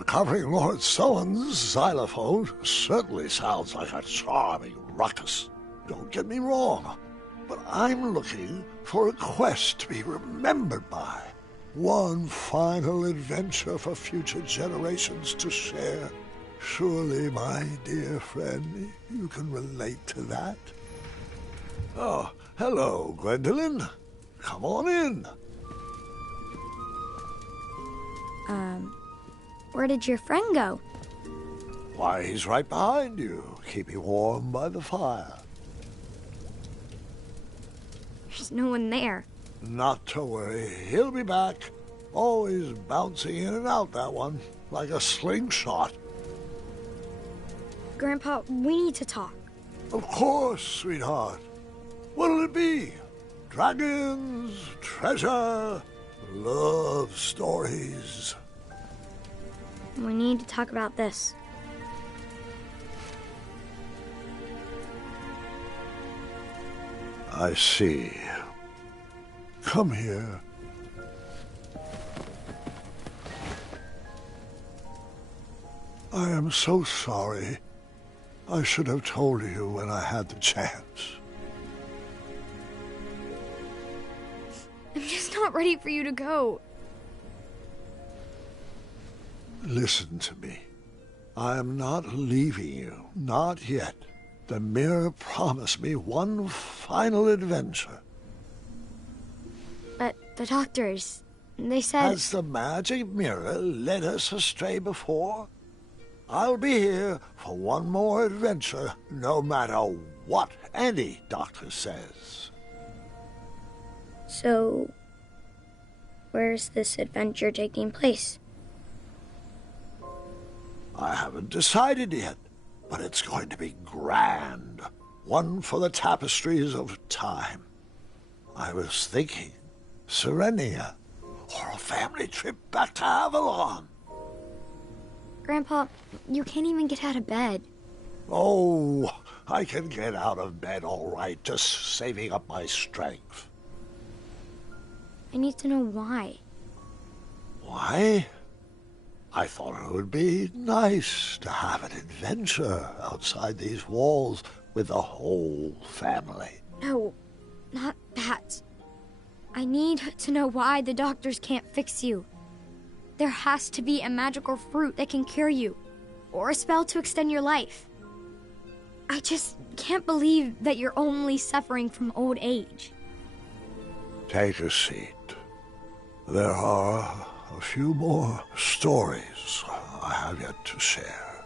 Recovering Lord Sowen's xylophone certainly sounds like a charming ruckus. Don't get me wrong, but I'm looking for a quest to be remembered by. One final adventure for future generations to share. Surely, my dear friend, you can relate to that. Oh, hello, Gwendolyn. Come on in. Where did your friend go? Why, he's right behind you, keeping warm by the fire. There's no one there. Not to worry, he'll be back. Always bouncing in and out, that one, like a slingshot. Grandpa, we need to talk. Of course, sweetheart. What'll it be? Dragons, treasure, love stories. We need to talk about this. I see. Come here. I am so sorry. I should have told you when I had the chance. I'm just not ready for you to go. Listen to me. I am not leaving you. Not yet. The mirror promised me one final adventure. But the doctors, they said... Has the magic mirror led us astray before? I'll be here for one more adventure, no matter what any doctor says. So, where's this adventure taking place? I haven't decided yet, but it's going to be grand. One for the tapestries of time. I was thinking Serenia, or a family trip back to Avalon. Grandpa, you can't even get out of bed. Oh, I can get out of bed all right, just saving up my strength. I need to know why. Why? I thought it would be nice to have an adventure outside these walls with the whole family. No, not that. I need to know why the doctors can't fix you. There has to be a magical fruit that can cure you, or a spell to extend your life. I just can't believe that you're only suffering from old age. Take a seat. There are a few more stories I have yet to share.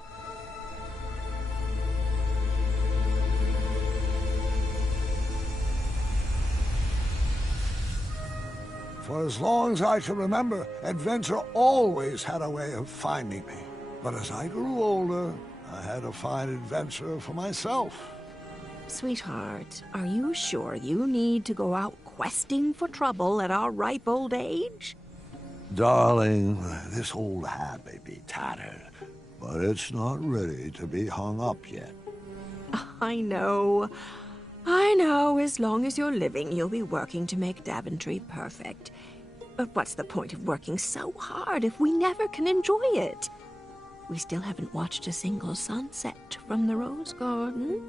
For as long as I can remember, adventure always had a way of finding me. But as I grew older, I had to find adventure for myself. Sweetheart, are you sure you need to go out questing for trouble at our ripe old age? Darling, this old hat may be tattered, but it's not ready to be hung up yet. I know. I know. As long as you're living, you'll be working to make Daventry perfect. But what's the point of working so hard if we never can enjoy it? We still haven't watched a single sunset from the Rose Garden.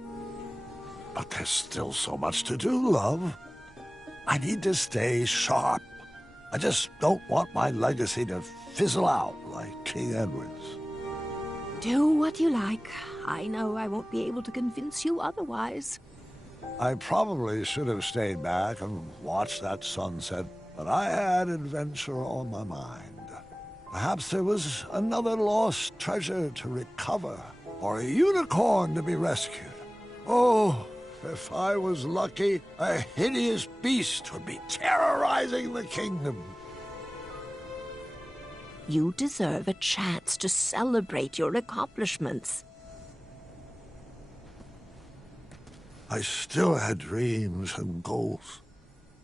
But there's still so much to do, love. I need to stay sharp. I just don't want my legacy to fizzle out like King Edward's. Do what you like. I know I won't be able to convince you otherwise. I probably should have stayed back and watched that sunset, but I had adventure on my mind. Perhaps there was another lost treasure to recover, or a unicorn to be rescued. Oh, if I was lucky, a hideous beast would be terrorizing the kingdom. You deserve a chance to celebrate your accomplishments. I still had dreams and goals.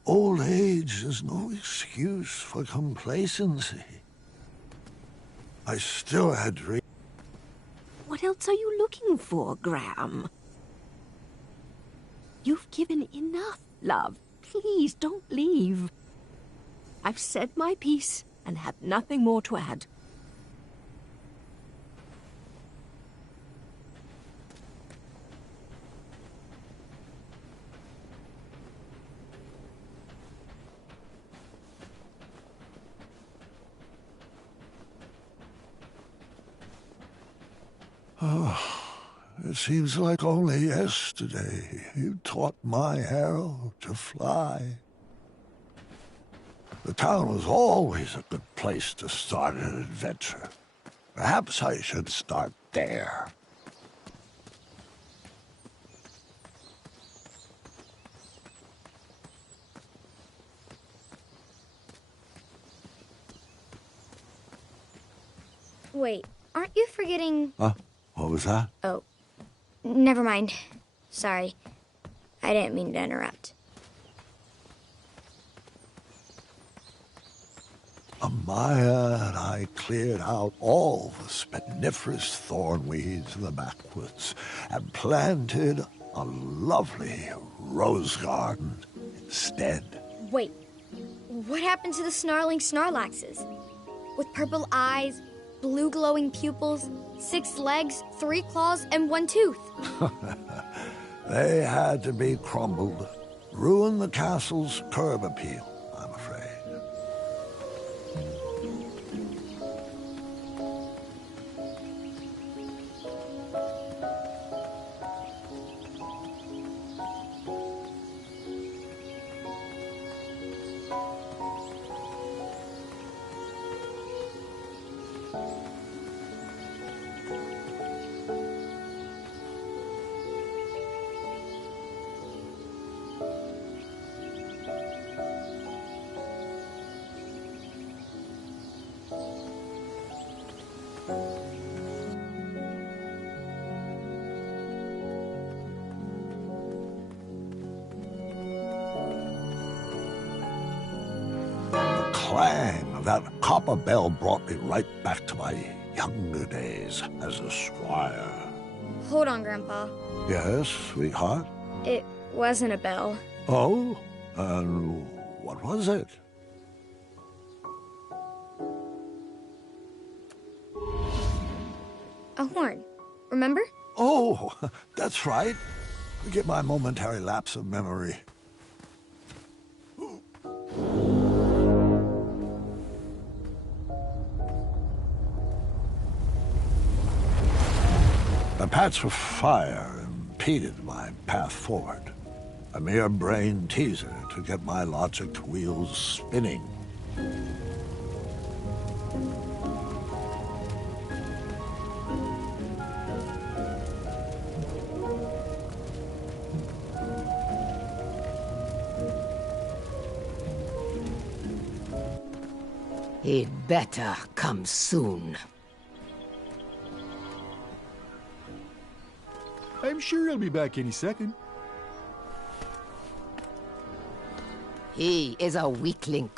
Old age is no excuse for complacency. I still had dreams. What else are you looking for, Graham? You've given enough, love. Please don't leave. I've said my piece and have nothing more to add. It seems like only yesterday you taught my Hiro to fly. The town was always a good place to start an adventure. Perhaps I should start there. Wait, aren't you forgetting... Huh? What was that? Oh, never mind. Sorry. I didn't mean to interrupt. Amaya and I cleared out all the spiniferous thorn weeds in the backwoods and planted a lovely rose garden instead. Wait, what happened to the snarling Snarlaxes? With purple eyes, blue glowing pupils, 6 legs, 3 claws, and 1 tooth. They had to be crumbled. Ruined the castle's curb appeal, I'm afraid. Clang of that copper bell brought me right back to my younger days as a squire. Hold on, Grandpa. Yes, sweetheart? It wasn't a bell. Oh? And what was it? A horn. Remember? Oh, that's right. Forgive my momentary lapse of memory. The patch of fire impeded my path forward. A mere brain teaser to get my logic wheels spinning. He'd better come soon. I'm sure he'll be back any second. He is a weak link.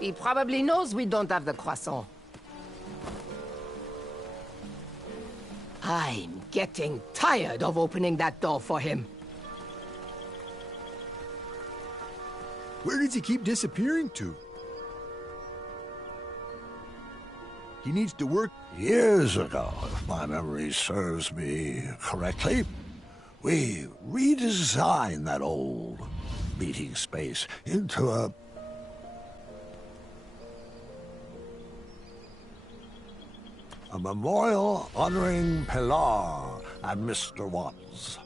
He probably knows we don't have the croissant. I'm getting tired of opening that door for him. Where does he keep disappearing to? He needs to work. Years ago, if my memory serves me correctly, we redesigned that old meeting space into a memorial honoring Pilar and Mr. Watts.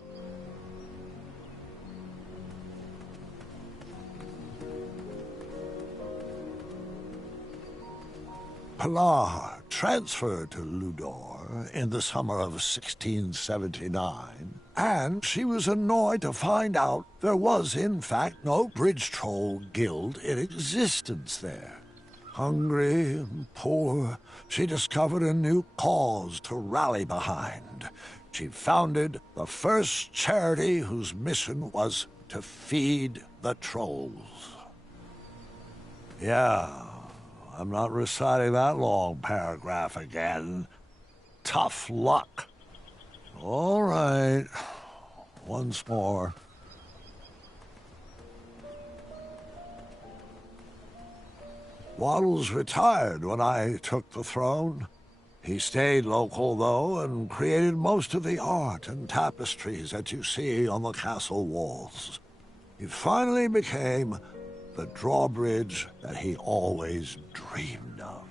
Pilar transferred to Ludor in the summer of 1679, and she was annoyed to find out there was, in fact, no Bridge Troll Guild in existence there. Hungry and poor, she discovered a new cause to rally behind. She founded the first charity whose mission was to feed the trolls. Yeah. I'm not reciting that long paragraph again. Tough luck. All right. Once more. Waddles retired when I took the throne. He stayed local, though, and created most of the art and tapestries that you see on the castle walls. He finally became the drawbridge that he always dreamed of.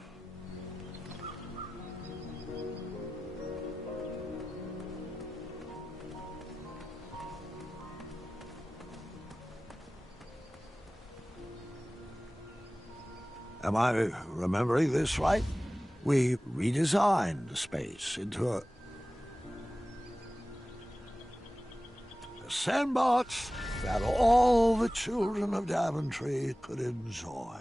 Am I remembering this right? We redesigned the space into a sandbox that all the children of Daventry could enjoy.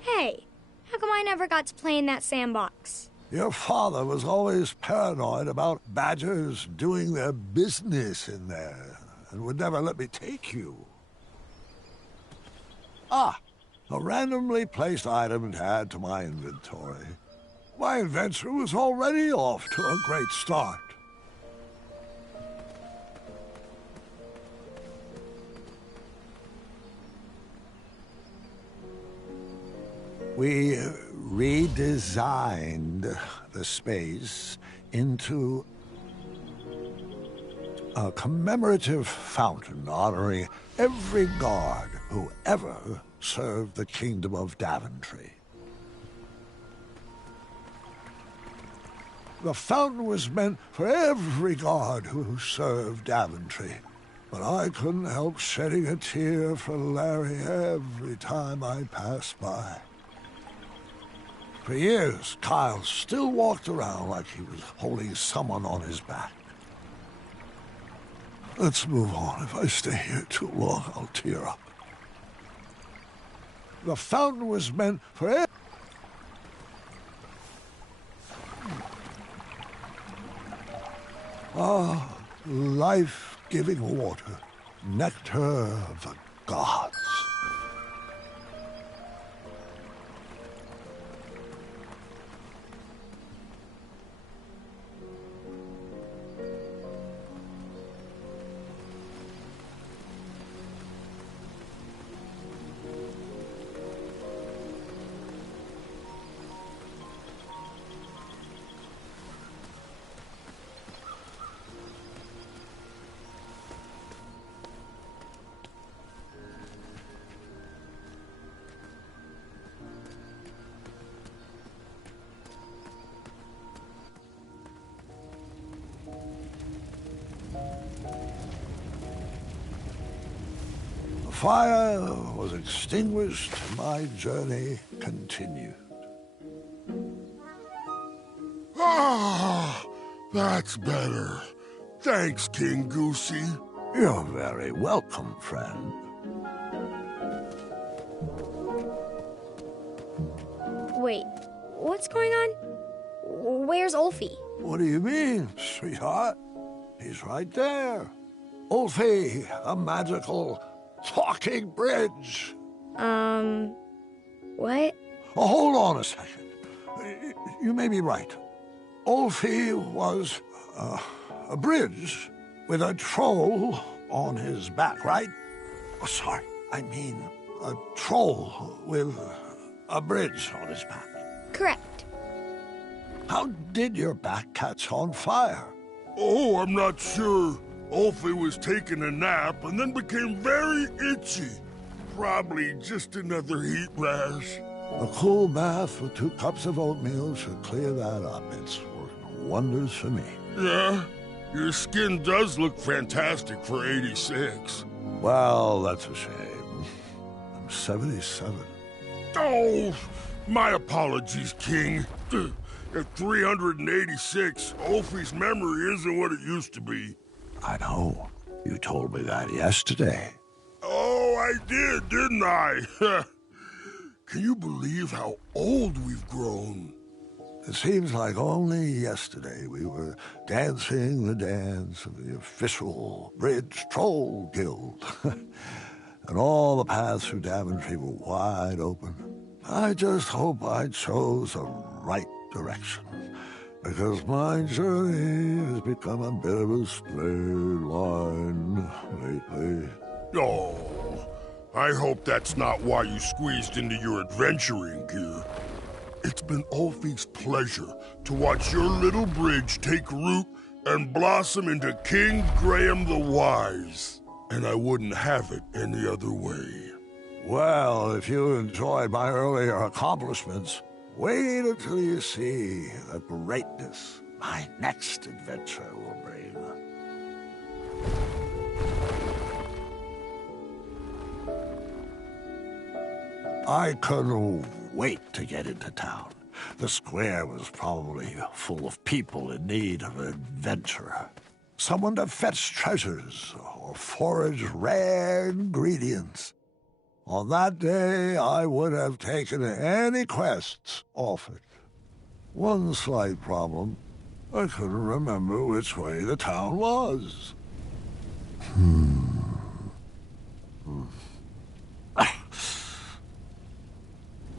Hey, how come I never got to play in that sandbox? Your father was always paranoid about badgers doing their business in there, and would never let me take you. Ah, a randomly placed item to add to my inventory. My adventure was already off to a great start. We redesigned the space into a commemorative fountain honoring every guard who ever served the Kingdom of Daventry. The fountain was meant for every guard who served Daventry, but I couldn't help shedding a tear for Larry every time I passed by. For years, Kyle still walked around like he was holding someone on his back. Let's move on. If I stay here too long, I'll tear up. The fountain was meant for life-giving water, nectar of the gods. The fire was extinguished and my journey continued. Ah, that's better. Thanks, King Goosey. You're very welcome, friend. Wait, what's going on? Where's Ulfie? What do you mean, sweetheart? He's right there. Ulfie, a magical talking bridge. What? Oh, hold on a second. You may be right. Ulfie was a bridge with a troll on his back, right? Oh, sorry, I mean a troll with a bridge on his back. Correct. How did your back catch on fire? Oh, I'm not sure. Ulfie was taking a nap and then became very itchy. Probably just another heat rash. A cool bath with 2 cups of oatmeal should clear that up. It's working wonders for me. Yeah? Your skin does look fantastic for 86. Well, that's a shame. I'm 77. Oh, my apologies, King. At 386, Ulfie's memory isn't what it used to be. I know. You told me that yesterday. Oh, I did, didn't I? Can you believe how old we've grown? It seems like only yesterday we were dancing the dance of the official Bridge Troll Guild. And all the paths through Daventry were wide open. I just hope I chose the right direction, because my journey has become a bit of a straight line lately. Oh, I hope that's not why you squeezed into your adventuring gear. It's been Ulfie's pleasure to watch your little bridge take root and blossom into King Graham the Wise. And I wouldn't have it any other way. Well, if you enjoyed my earlier accomplishments, wait until you see the greatness my next adventure will bring. I couldn't wait to get into town. The square was probably full of people in need of an adventurer. Someone to fetch treasures or forage rare ingredients. On that day, I would have taken any quests offered. One slight problem. I couldn't remember which way the town was.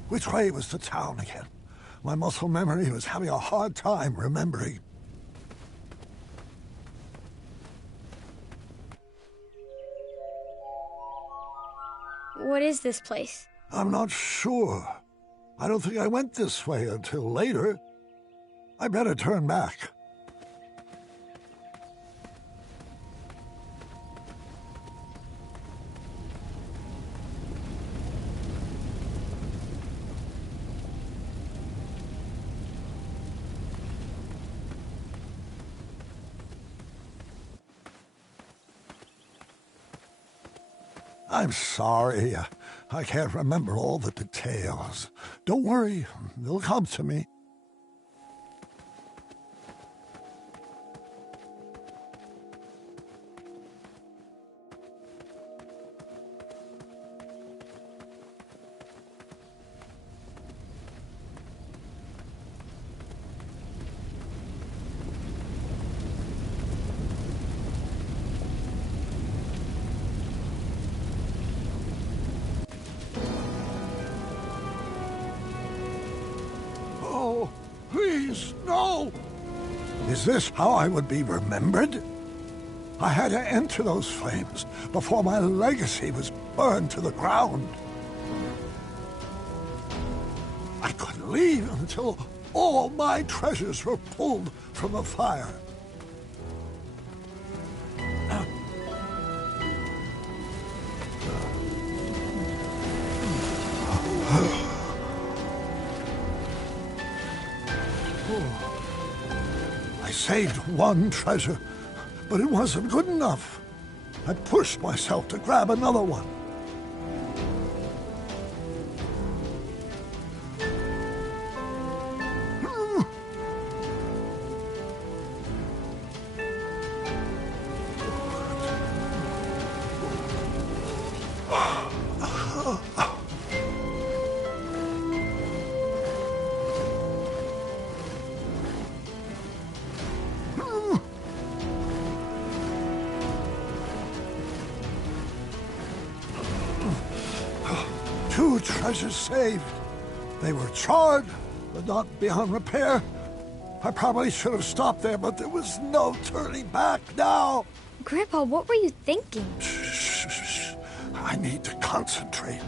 Which way was the town again? My muscle memory was having a hard time remembering. What is this place? I'm not sure. I don't think I went this way until later. I better turn back. I'm sorry. I can't remember all the details. Don't worry, they'll come to me. Oh, please, no! Is this how I would be remembered? I had to enter those flames before my legacy was burned to the ground. I couldn't leave until all my treasures were pulled from the fire. I saved one treasure, but it wasn't good enough. I pushed myself to grab another one. Two treasures saved. They were charred, but not beyond repair. I probably should have stopped there, but there was no turning back now. Grandpa, what were you thinking? Shh. I need to concentrate.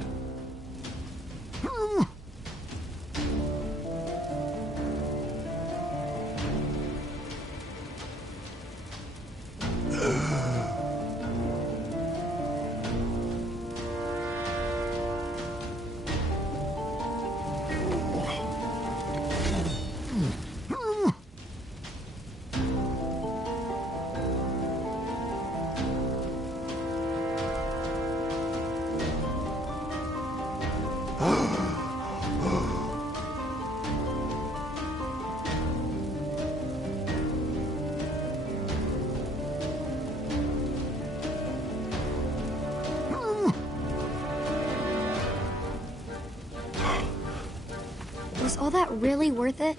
Was all that really worth it?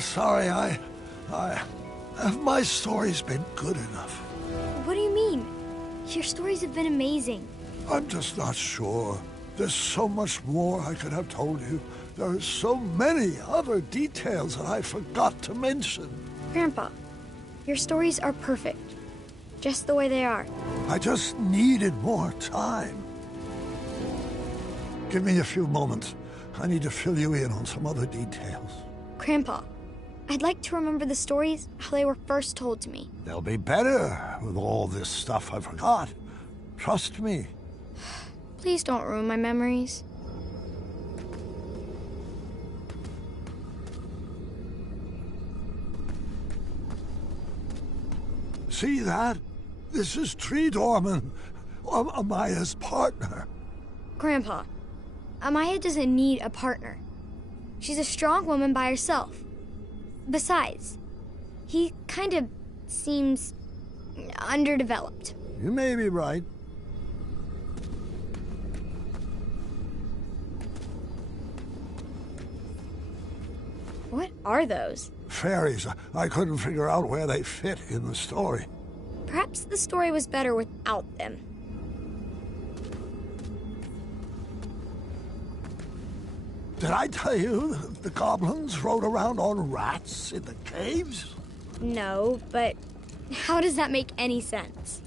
Sorry, have my stories been good enough? What do you mean? Your stories have been amazing. I'm just not sure. There's so much more I could have told you. There are so many other details that I forgot to mention. Grandpa, your stories are perfect. Just the way they are. I just needed more time. Give me a few moments. I need to fill you in on some other details. Grandpa, I'd like to remember the stories how they were first told to me. They'll be better with all this stuff I forgot. Trust me. Please don't ruin my memories. see that? This is Tree Dorman, Amaya's partner. Grandpa, Amaya doesn't need a partner. She's a strong woman by herself. Besides, he kind of seems underdeveloped. You may be right. What are those? Fairies. I couldn't figure out where they fit in the story. Perhaps the story was better without them. Did I tell you the goblins rode around on rats in the caves? No, but how does that make any sense?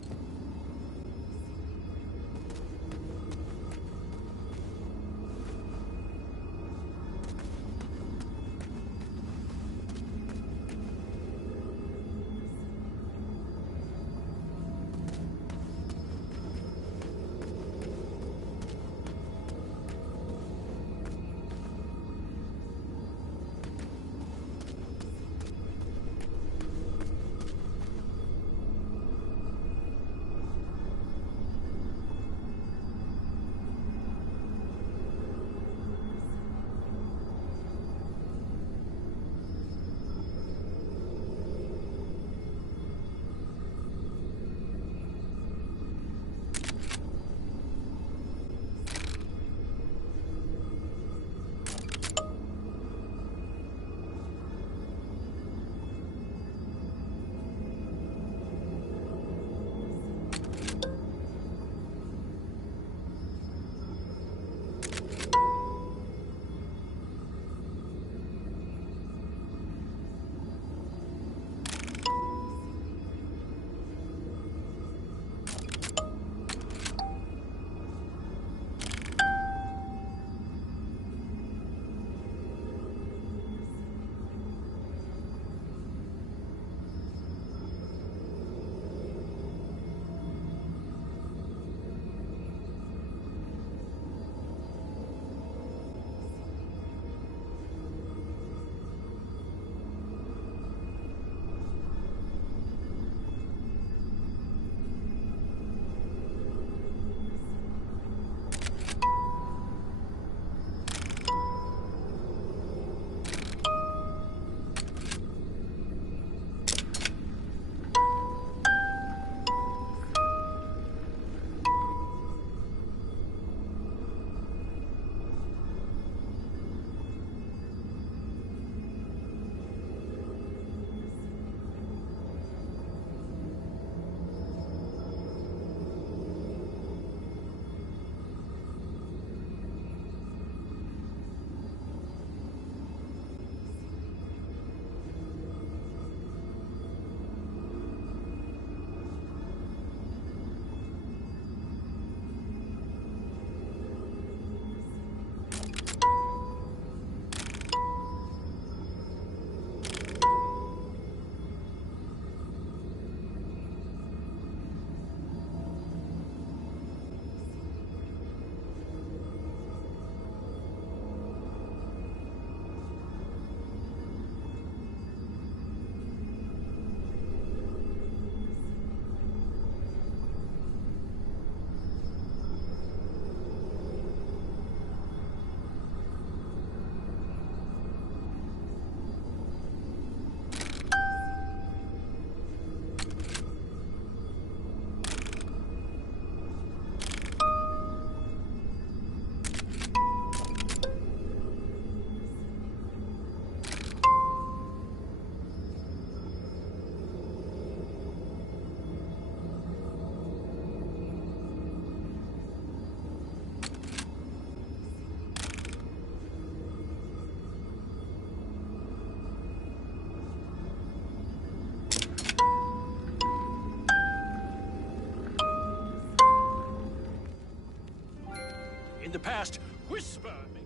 the past. Whisper me.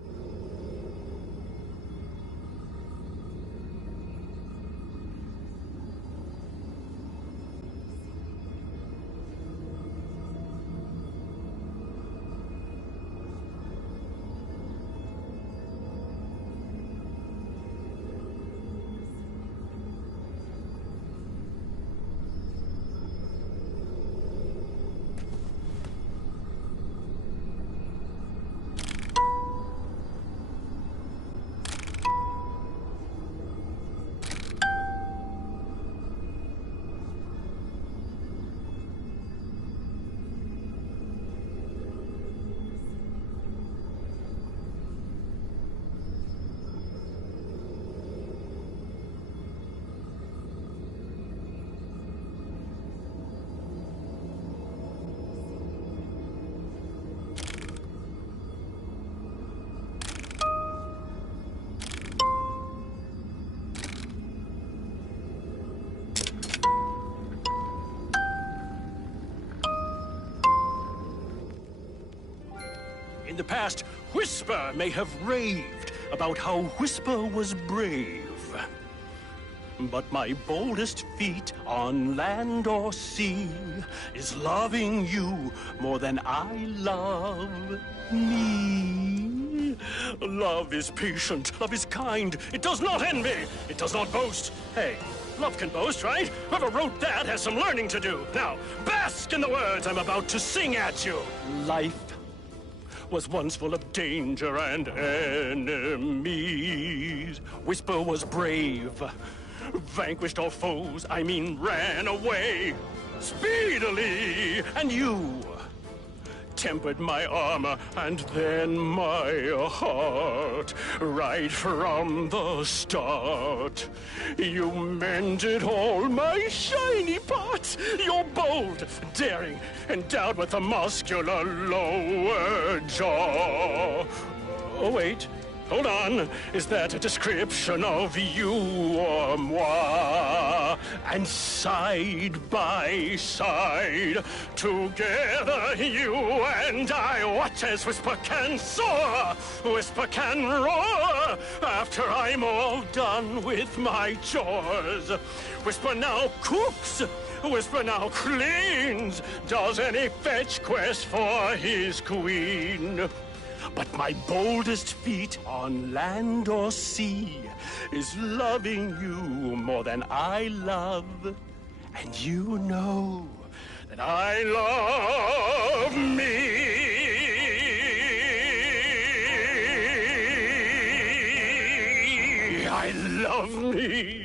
In the past, Whisper may have raved about how Whisper was brave. But my boldest feat on land or sea is loving you more than I love me. Love is patient, love is kind, it does not envy, it does not boast. Hey, love can boast, right? Whoever wrote that has some learning to do. Now, bask in the words I'm about to sing at you. Life was once full of danger and enemies. Whisper was brave, vanquished all foes, I mean ran away speedily, and you tempered my armor and then my heart right from the start. You mended all my shiny parts. You're bold, daring, endowed with a muscular lower jaw. Oh, wait. Hold on. Is that a description of you or moi? And side by side, together you and I watch as Whisper can soar, Whisper can roar, after I'm all done with my chores. Whisper now cooks, Whisper now cleans, does any fetch quest for his queen. But my boldest feat on land or sea is loving you more than I love. And you know that I love me. I love me.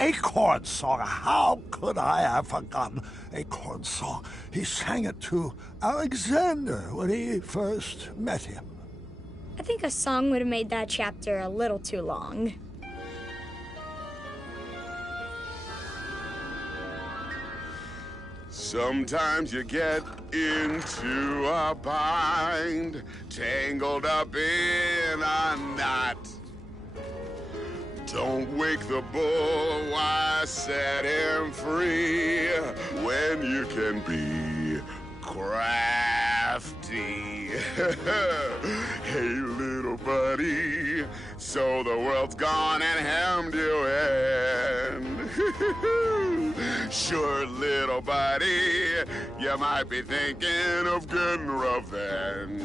Acorn Song. How could I have forgotten Acorn Song? He sang it to Alexander when he first met him. I think a song would have made that chapter a little too long. Sometimes you get into a bind, tangled up in a knot. Don't wake the bull, why set him free when you can be crafty? Hey, little buddy, so the world's gone and hemmed you in. Sure, little buddy, you might be thinking of getting revenge.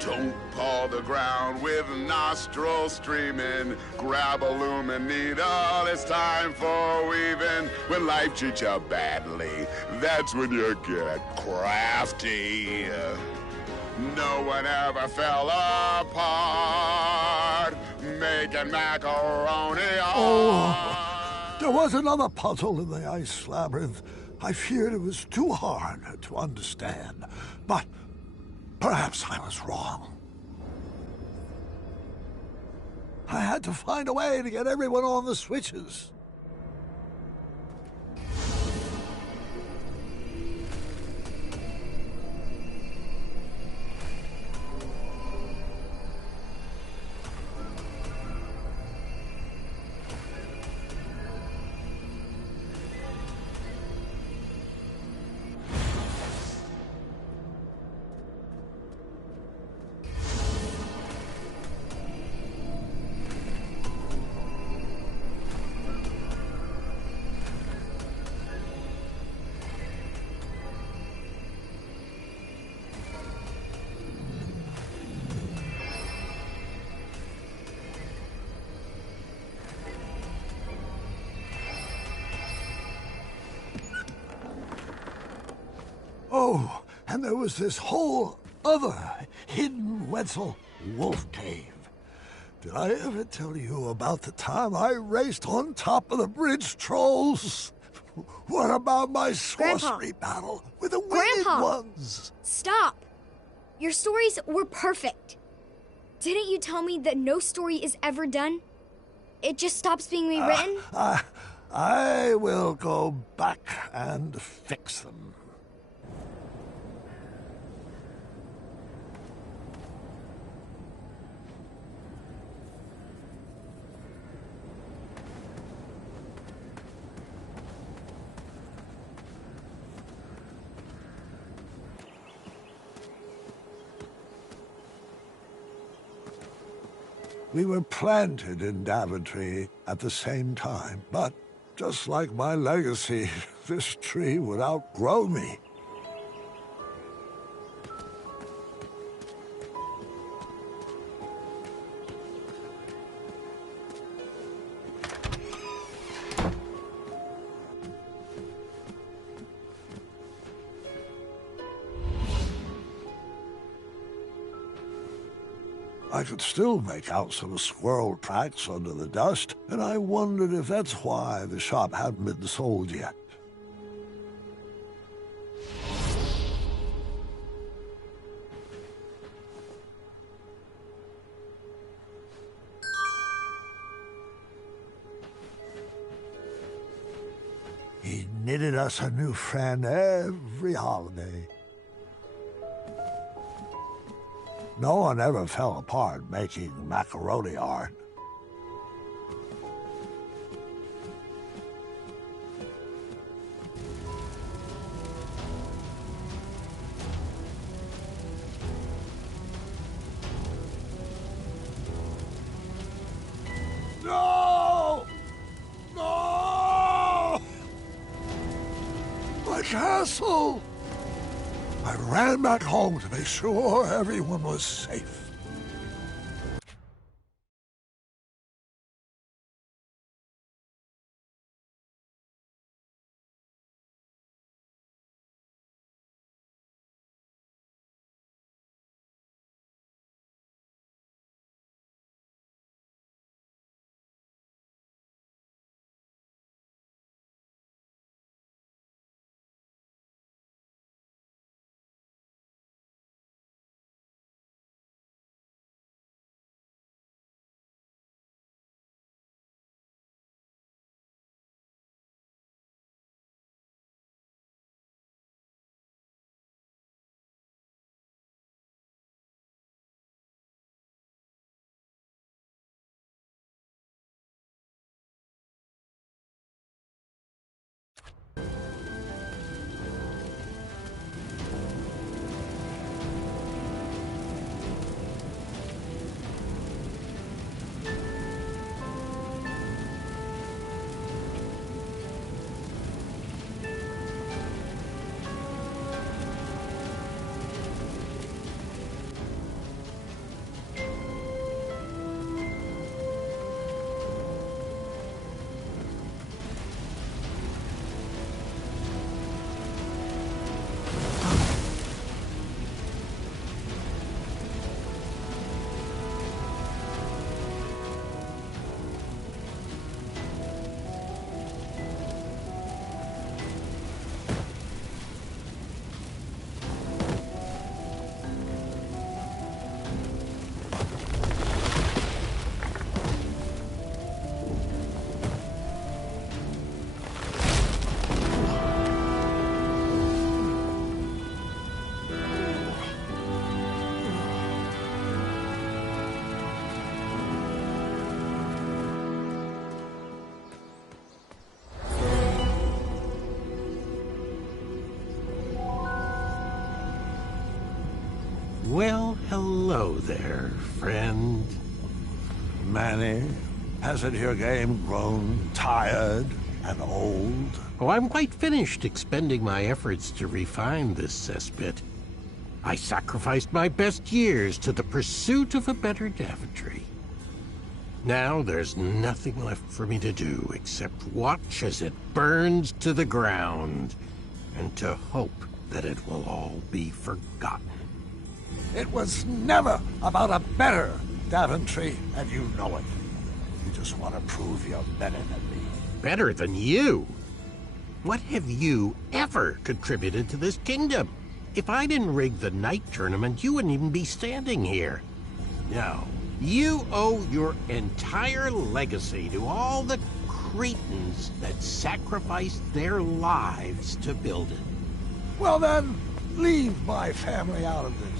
Don't paw the ground with nostrils streaming. Grab a lumen needle, it's time for weaving. When life treats you badly, that's when you get crafty. No one ever fell apart making macaroni. There was another puzzle in the ice labyrinth. I feared it was too hard to understand, but perhaps I was wrong. I had to find a way to get everyone on the switches. Oh, and there was this whole other hidden Wetzel wolf cave. Did I ever tell you about the time I raced on top of the bridge trolls? What about my sorcery battle with the winged ones? Stop! Your stories were perfect. Didn't you tell me that no story is ever done? It just stops being rewritten? I will go back and fix them. We were planted in Daventry at the same time, but just like my legacy, this tree would outgrow me. I could still make out some squirrel tracks under the dust, and I wondered if that's why the shop hadn't been sold yet. He knitted us a new friend every holiday. No one ever fell apart making macaroni art. No! No! My castle! I ran back home to make sure everyone was safe. Well, hello there, friend. Manny, hasn't your game grown tired and old? Oh, I'm quite finished expending my efforts to refine this cesspit. I sacrificed my best years to the pursuit of a better Daventry. Now there's nothing left for me to do except watch as it burns to the ground and to hope that it will all be forgotten. It was never about a better Daventry, and you know it. You just want to prove you're better than me. Better than you? What have you ever contributed to this kingdom? If I didn't rig the night tournament, you wouldn't even be standing here. No, you owe your entire legacy to all the Cretans that sacrificed their lives to build it. Well then, leave my family out of this.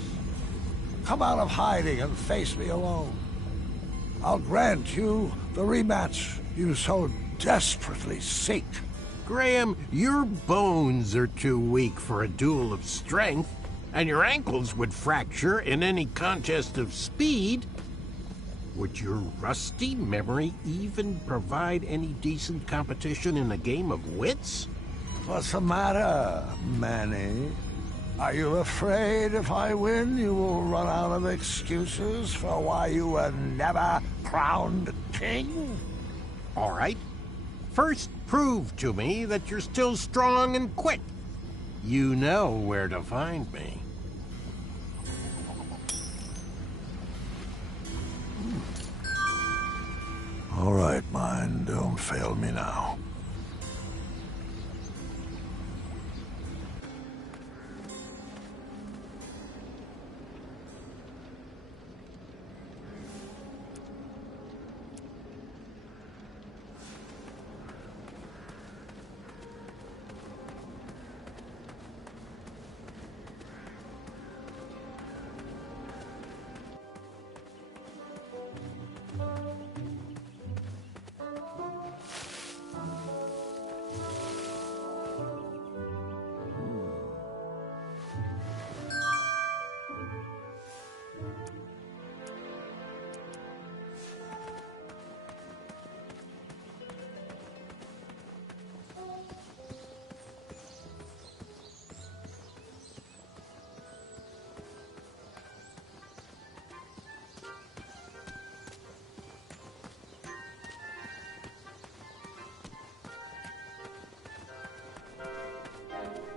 Come out of hiding and face me alone. I'll grant you the rematch you so desperately seek. Graham, your bones are too weak for a duel of strength, and your ankles would fracture in any contest of speed. Would your rusty memory even provide any decent competition in a game of wits? What's the matter, Manny? Are you afraid if I win you will run out of excuses for why you were never crowned king? All right. First, prove to me that you're still strong and quick. You know where to find me. All right, mine, don't fail me now.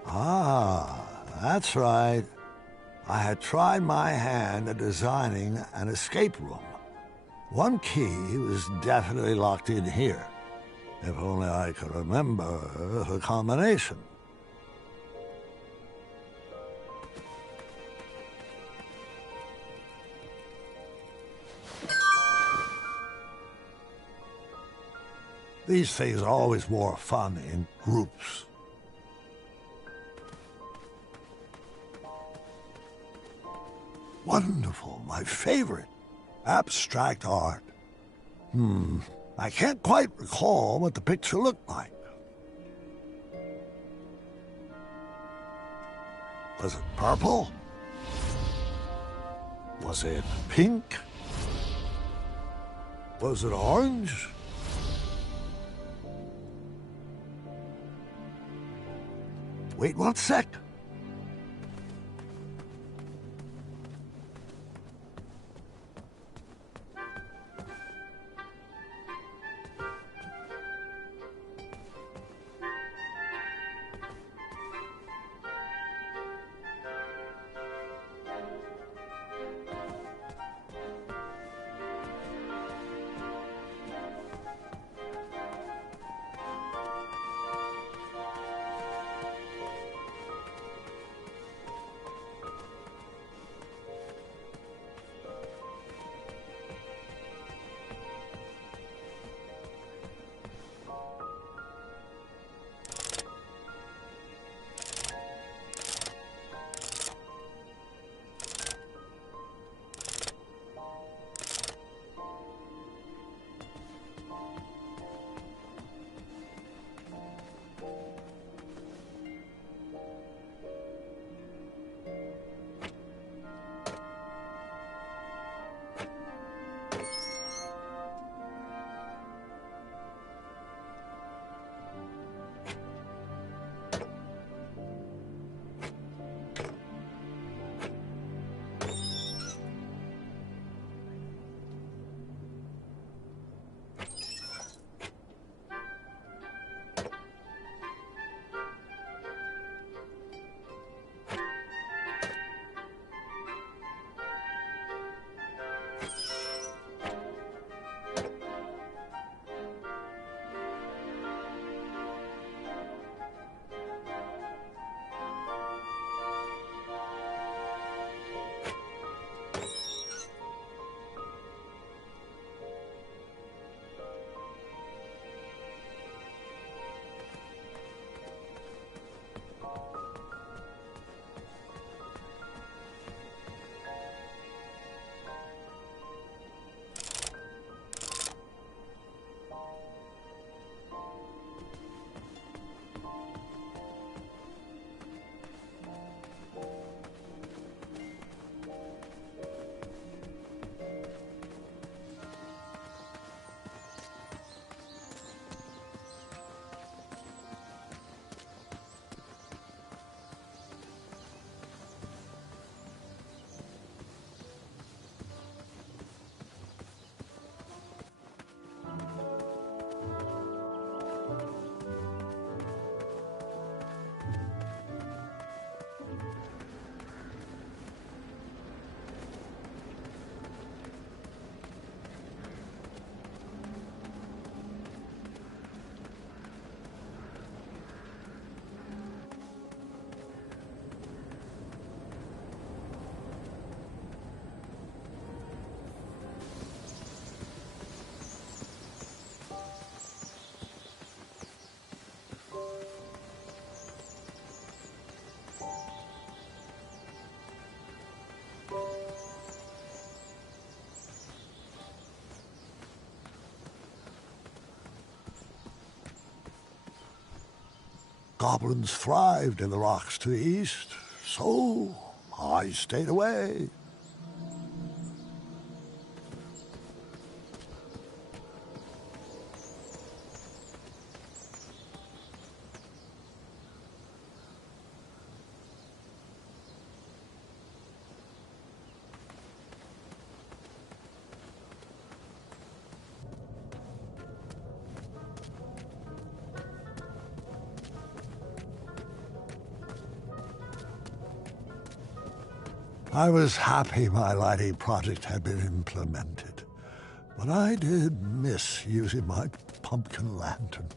Ah, that's right. I had tried my hand at designing an escape room. One key was definitely locked in here. If only I could remember the combination. These things are always more fun in groups. Wonderful, my favorite. Abstract art. I can't quite recall what the picture looked like. Was it purple? Was it pink? Was it orange? Wait 1 sec. Goblins thrived in the rocks to the east, so I stayed away. I was happy my lighting project had been implemented, but I did miss using my pumpkin lantern.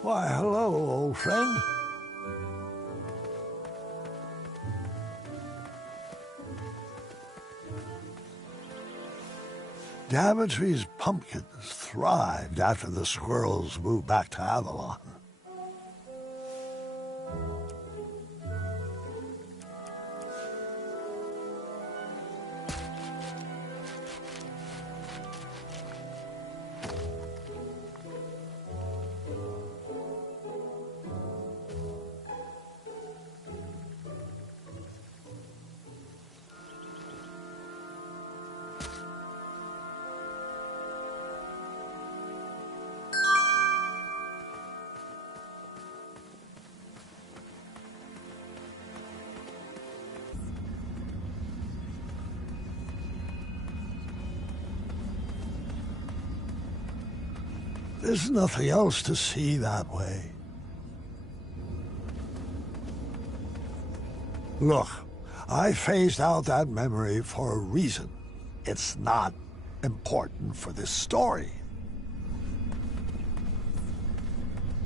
Why, hello, old friend. Daventry's pumpkins thrived after the squirrels moved back to Avalon. There's nothing else to see that way. Look, I phased out that memory for a reason. It's not important for this story.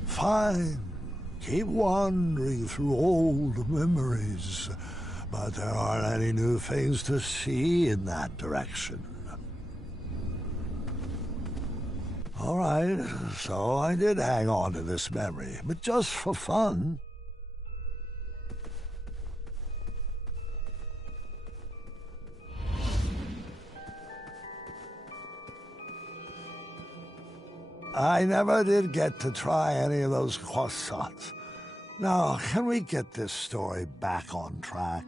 Fine. Keep wandering through old memories, but there aren't any new things to see in that direction. All right, so I did hang on to this memory, but just for fun. I never did get to try any of those croissants. Now, can we get this story back on track?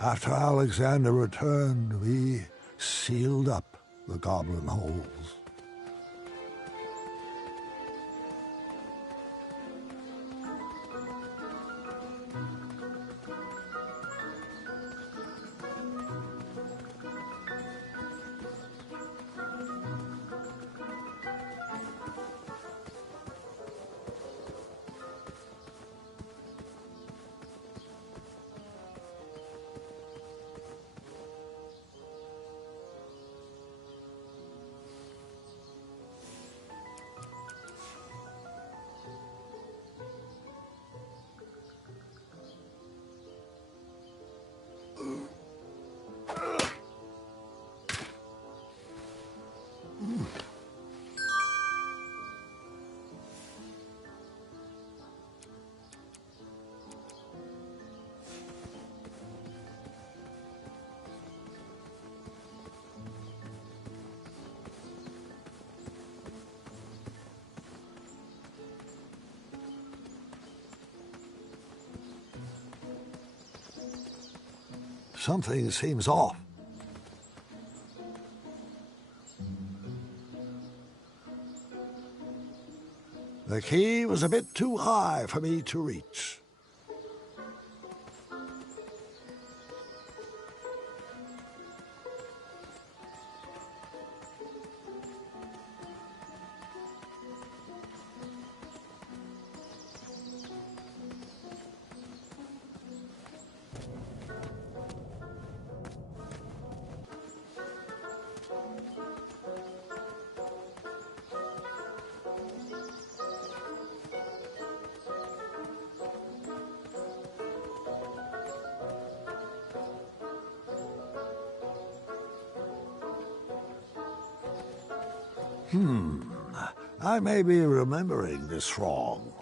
After Alexander returned, we sealed up the goblin holes. Something seems off. The key was a bit too high for me to reach. I may be remembering this wrong.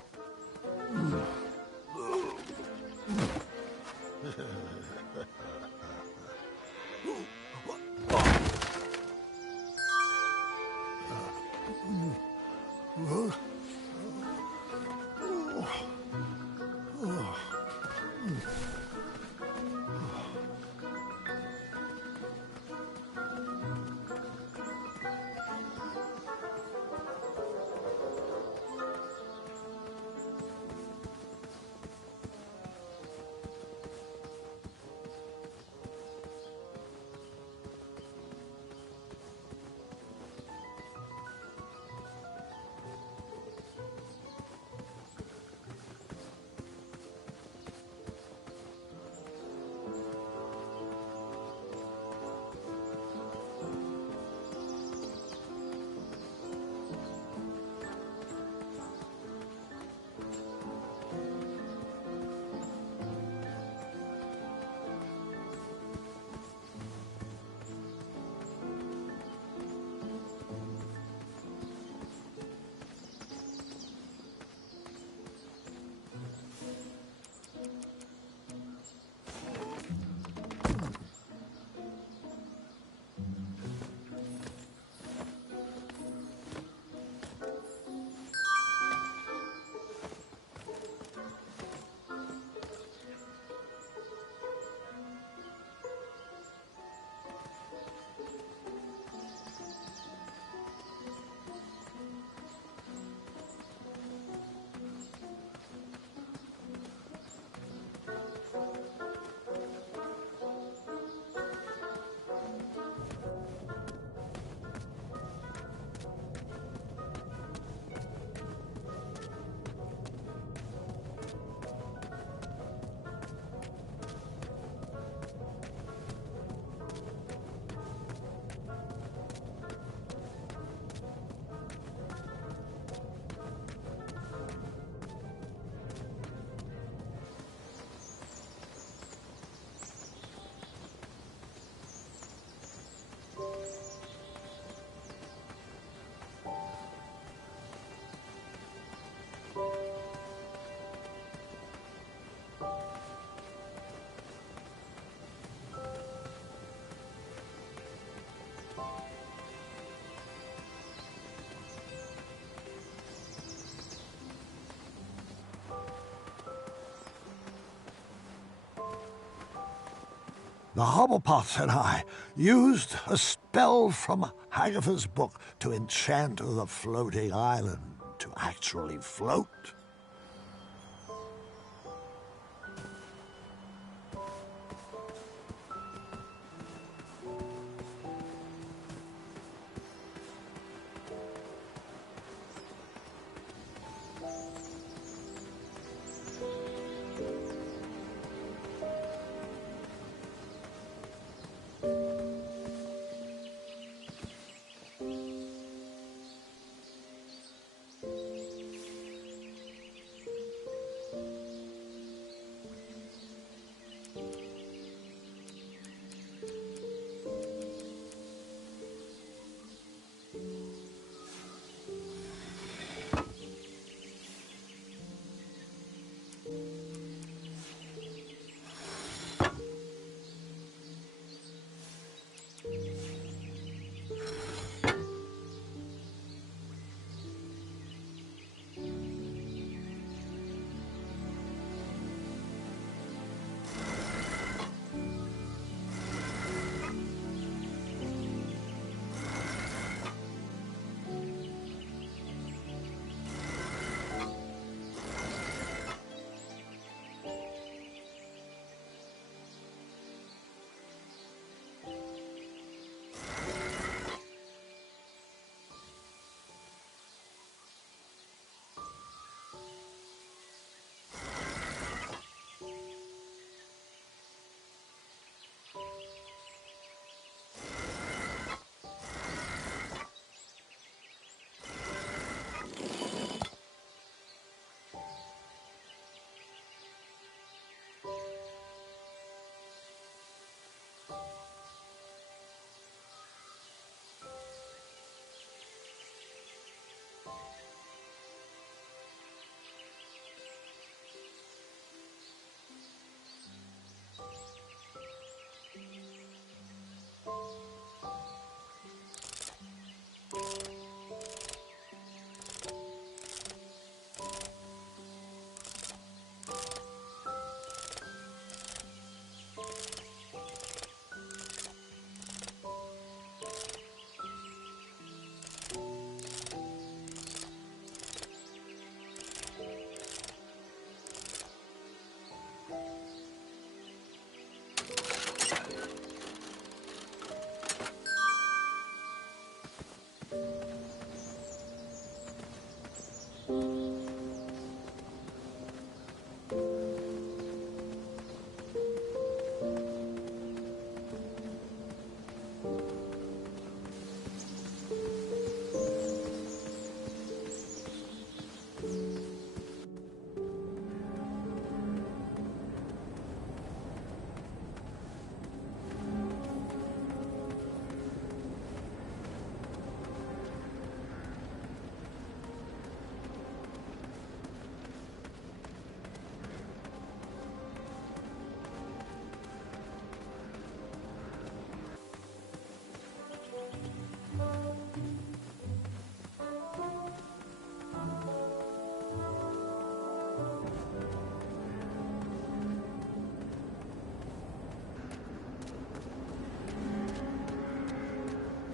The Hobblepots and I used a spell from Hagatha's book to enchant the floating island to actually float.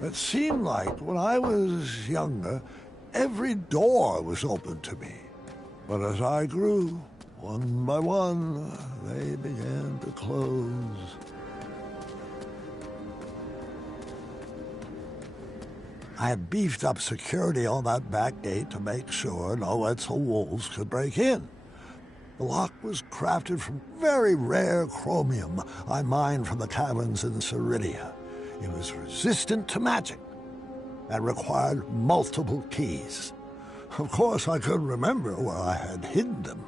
It seemed like when I was younger, every door was open to me. But as I grew, one by one, they began to close. I had beefed up security on that back gate to make sure no Etzel wolves could break in. The lock was crafted from very rare chromium I mined from the caverns in Ceridia. It was resistant to magic and required multiple keys. Of course, I couldn't remember where I had hidden them.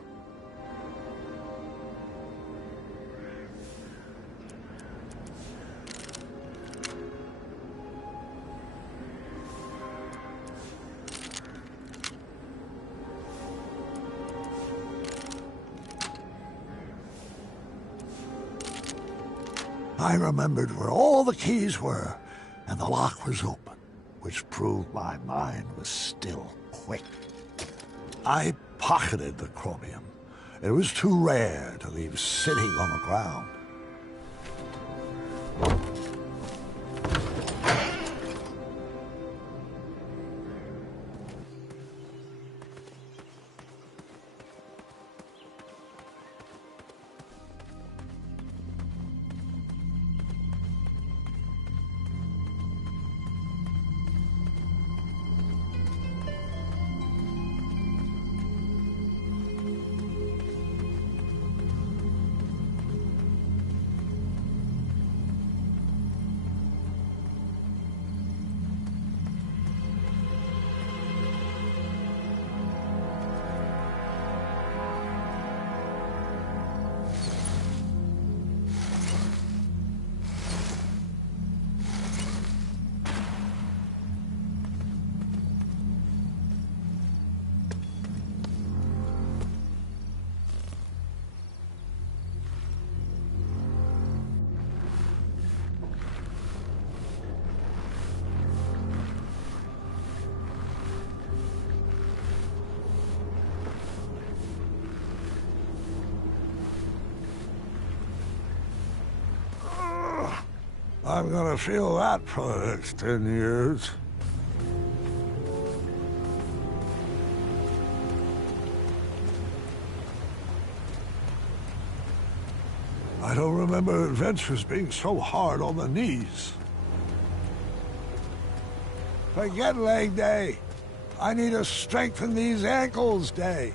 I remembered where all the keys were, and the lock was open, which proved my mind was still quick. I pocketed the chromium. It was too rare to leave sitting on the ground. I'm gonna feel that for the next 10 years. I don't remember adventures being so hard on the knees. Forget leg day. I need to strengthen these ankles day.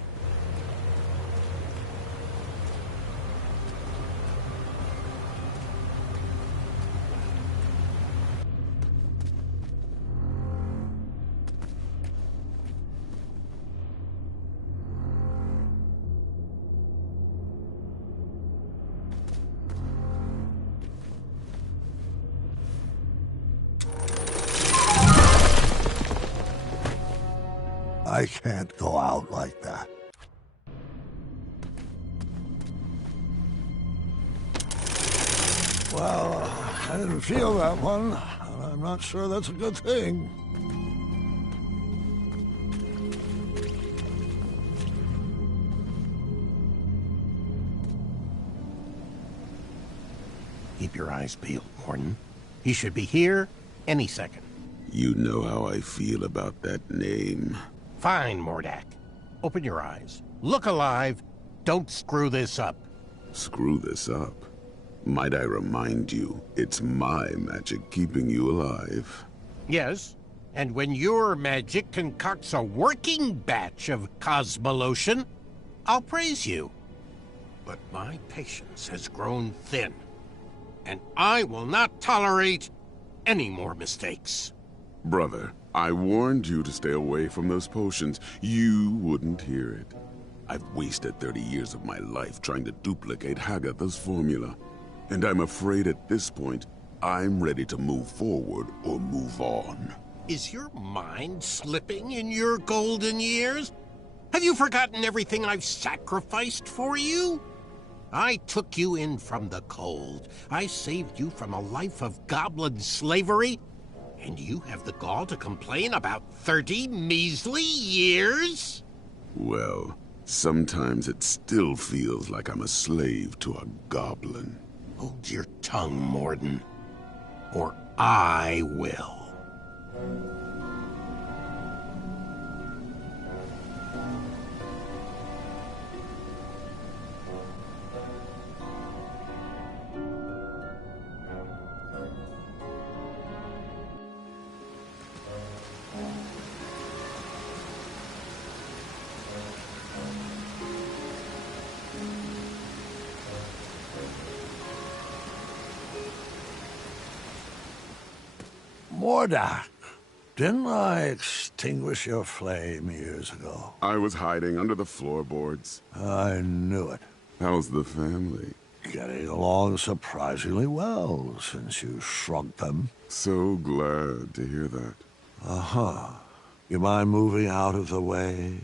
I can't go out like that. Well, I didn't feel that one, and I'm not sure that's a good thing. Keep your eyes peeled, Morden. He should be here any second. You know how I feel about that name. Fine, Mordak. Open your eyes. Look alive. Don't screw this up. Screw this up? Might I remind you, it's my magic keeping you alive. Yes, and when your magic concocts a working batch of Cosmolotion, I'll praise you. But my patience has grown thin, and I will not tolerate any more mistakes. Brother, I warned you to stay away from those potions. You wouldn't hear it. I've wasted 30 years of my life trying to duplicate Hagatha's formula. And I'm afraid at this point, I'm ready to move forward or move on. Is your mind slipping in your golden years? Have you forgotten everything I've sacrificed for you? I took you in from the cold. I saved you from a life of goblin slavery. And you have the gall to complain about 30 measly years? Well, sometimes it still feels like I'm a slave to a goblin. Hold your tongue, Morden, or I will. Mordak, didn't I extinguish your flame years ago? I was hiding under the floorboards. I knew it. How's the family? Getting along surprisingly well since you shrunk them. So glad to hear that. Uh-huh. You mind moving out of the way?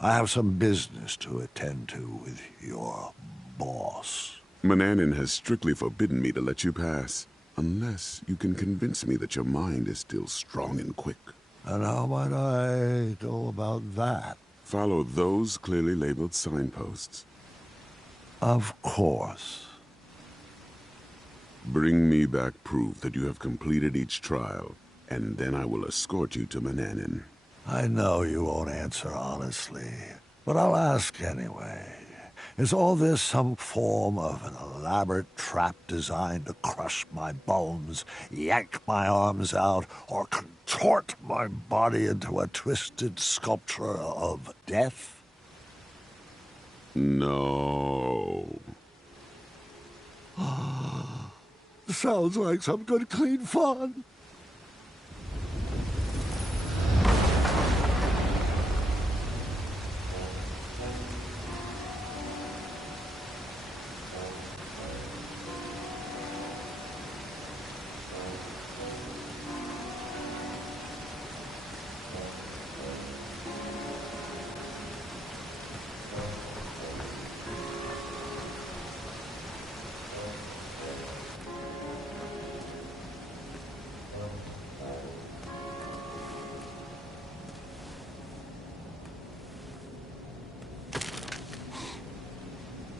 I have some business to attend to with your boss. Manannan has strictly forbidden me to let you pass. Unless you can convince me that your mind is still strong and quick. And how might I go about that? Follow those clearly labeled signposts. Of course. Bring me back proof that you have completed each trial, and then I will escort you to Manannan. I know you won't answer honestly, but I'll ask anyway. Is all this some form of an elaborate trap designed to crush my bones, yank my arms out, or contort my body into a twisted sculpture of death? No. Sounds like some good clean fun.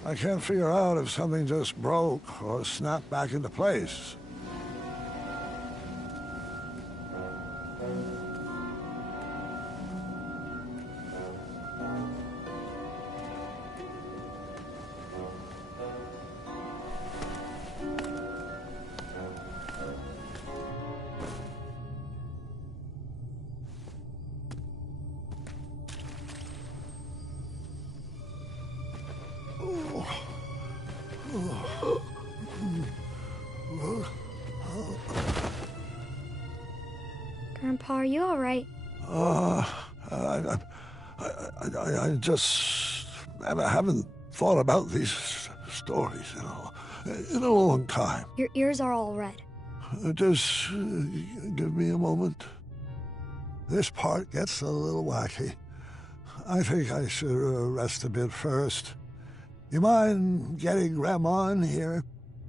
I can't figure out if something just broke or snapped back into place. Grandpa, are you all right? I just haven't thought about these stories, in a long time. Your ears are all red. Just give me a moment. This part gets a little wacky. I think I should rest a bit first. You mind getting Grandma in here?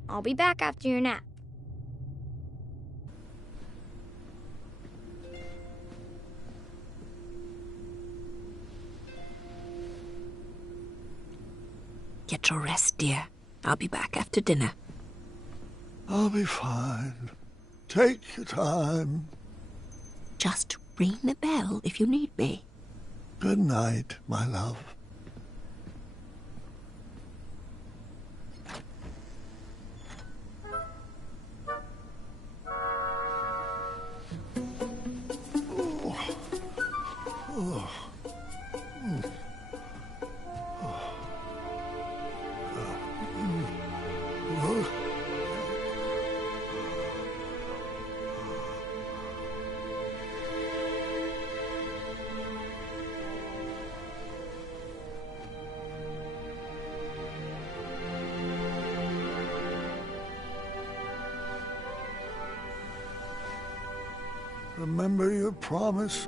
I'll be back after your nap. Get your rest, dear. I'll be back after dinner. I'll be fine. Take your time. Just ring the bell if you need me. Good night, my love. Remember your promise?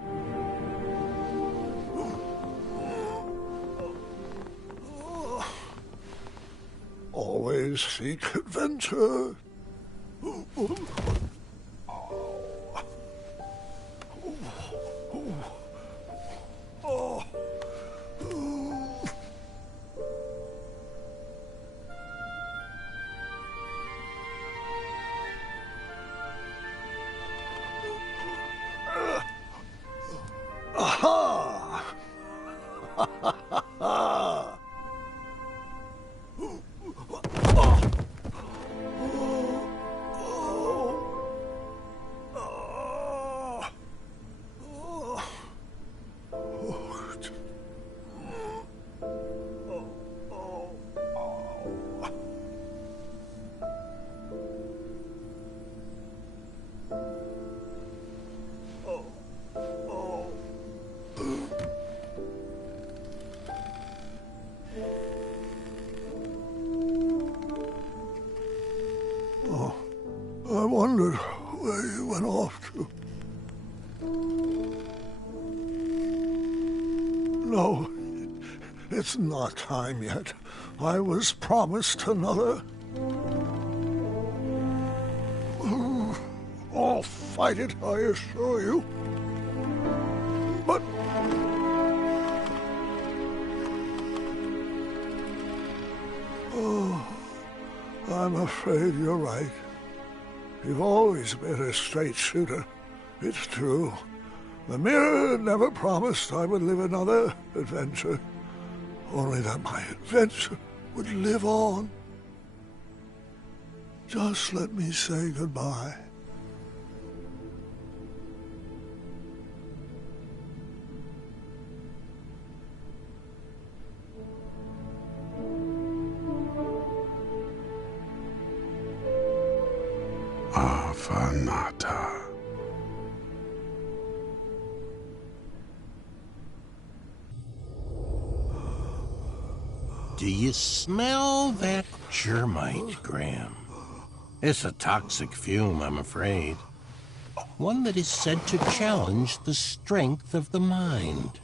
Always seek adventure. Aha! I wondered where you went off to. No, it's not time yet. I was promised another. I'll fight it, I assure you. But... oh, I'm afraid you're right. You've always been a straight shooter. It's true. The mirror never promised I would live another adventure. Only that my adventure would live on. Just let me say goodbye. Avanata. Do you smell that germite, Graham? It's a toxic fume, I'm afraid. One that is said to challenge the strength of the mind.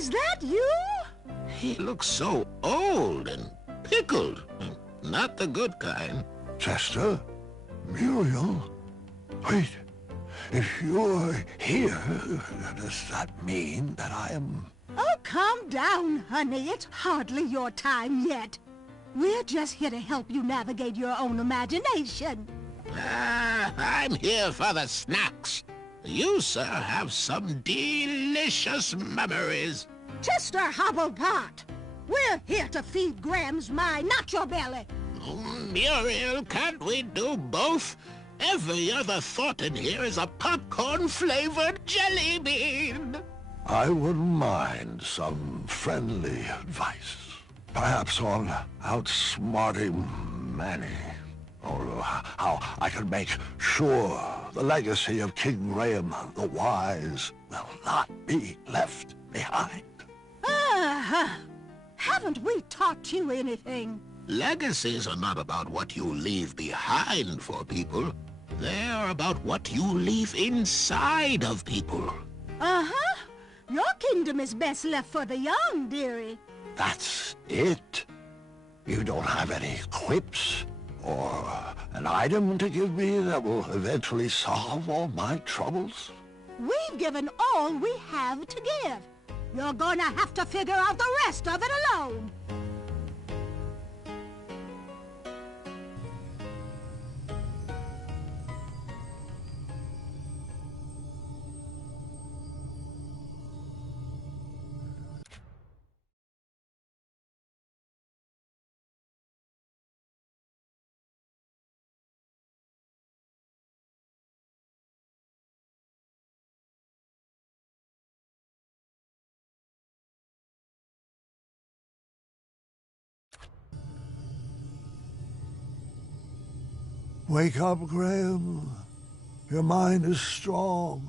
Is that you? He looks so old and pickled. Not the good kind. Chester? Muriel? Wait. If you're here, does that mean that I am... Oh, calm down, honey. It's hardly your time yet. We're just here to help you navigate your own imagination. I'm here for the snacks. You, sir, have some delicious memories. Chester Hobblepot, we're here to feed Graham's mind, not your belly. Oh, Muriel, can't we do both? Every other thought in here is a popcorn-flavored jelly bean. I wouldn't mind some friendly advice. Perhaps on outsmarting Manny. Or how I can make sure the legacy of King Graham the Wise will not be left behind. Haven't we taught you anything? Legacies are not about what you leave behind for people. They're about what you leave inside of people. Your kingdom is best left for the young, dearie. That's it? You don't have any quips? Or an item to give me that will eventually solve all my troubles? We've given all we have to give. You're gonna have to figure out the rest of it alone. Wake up, Graham. Your mind is strong.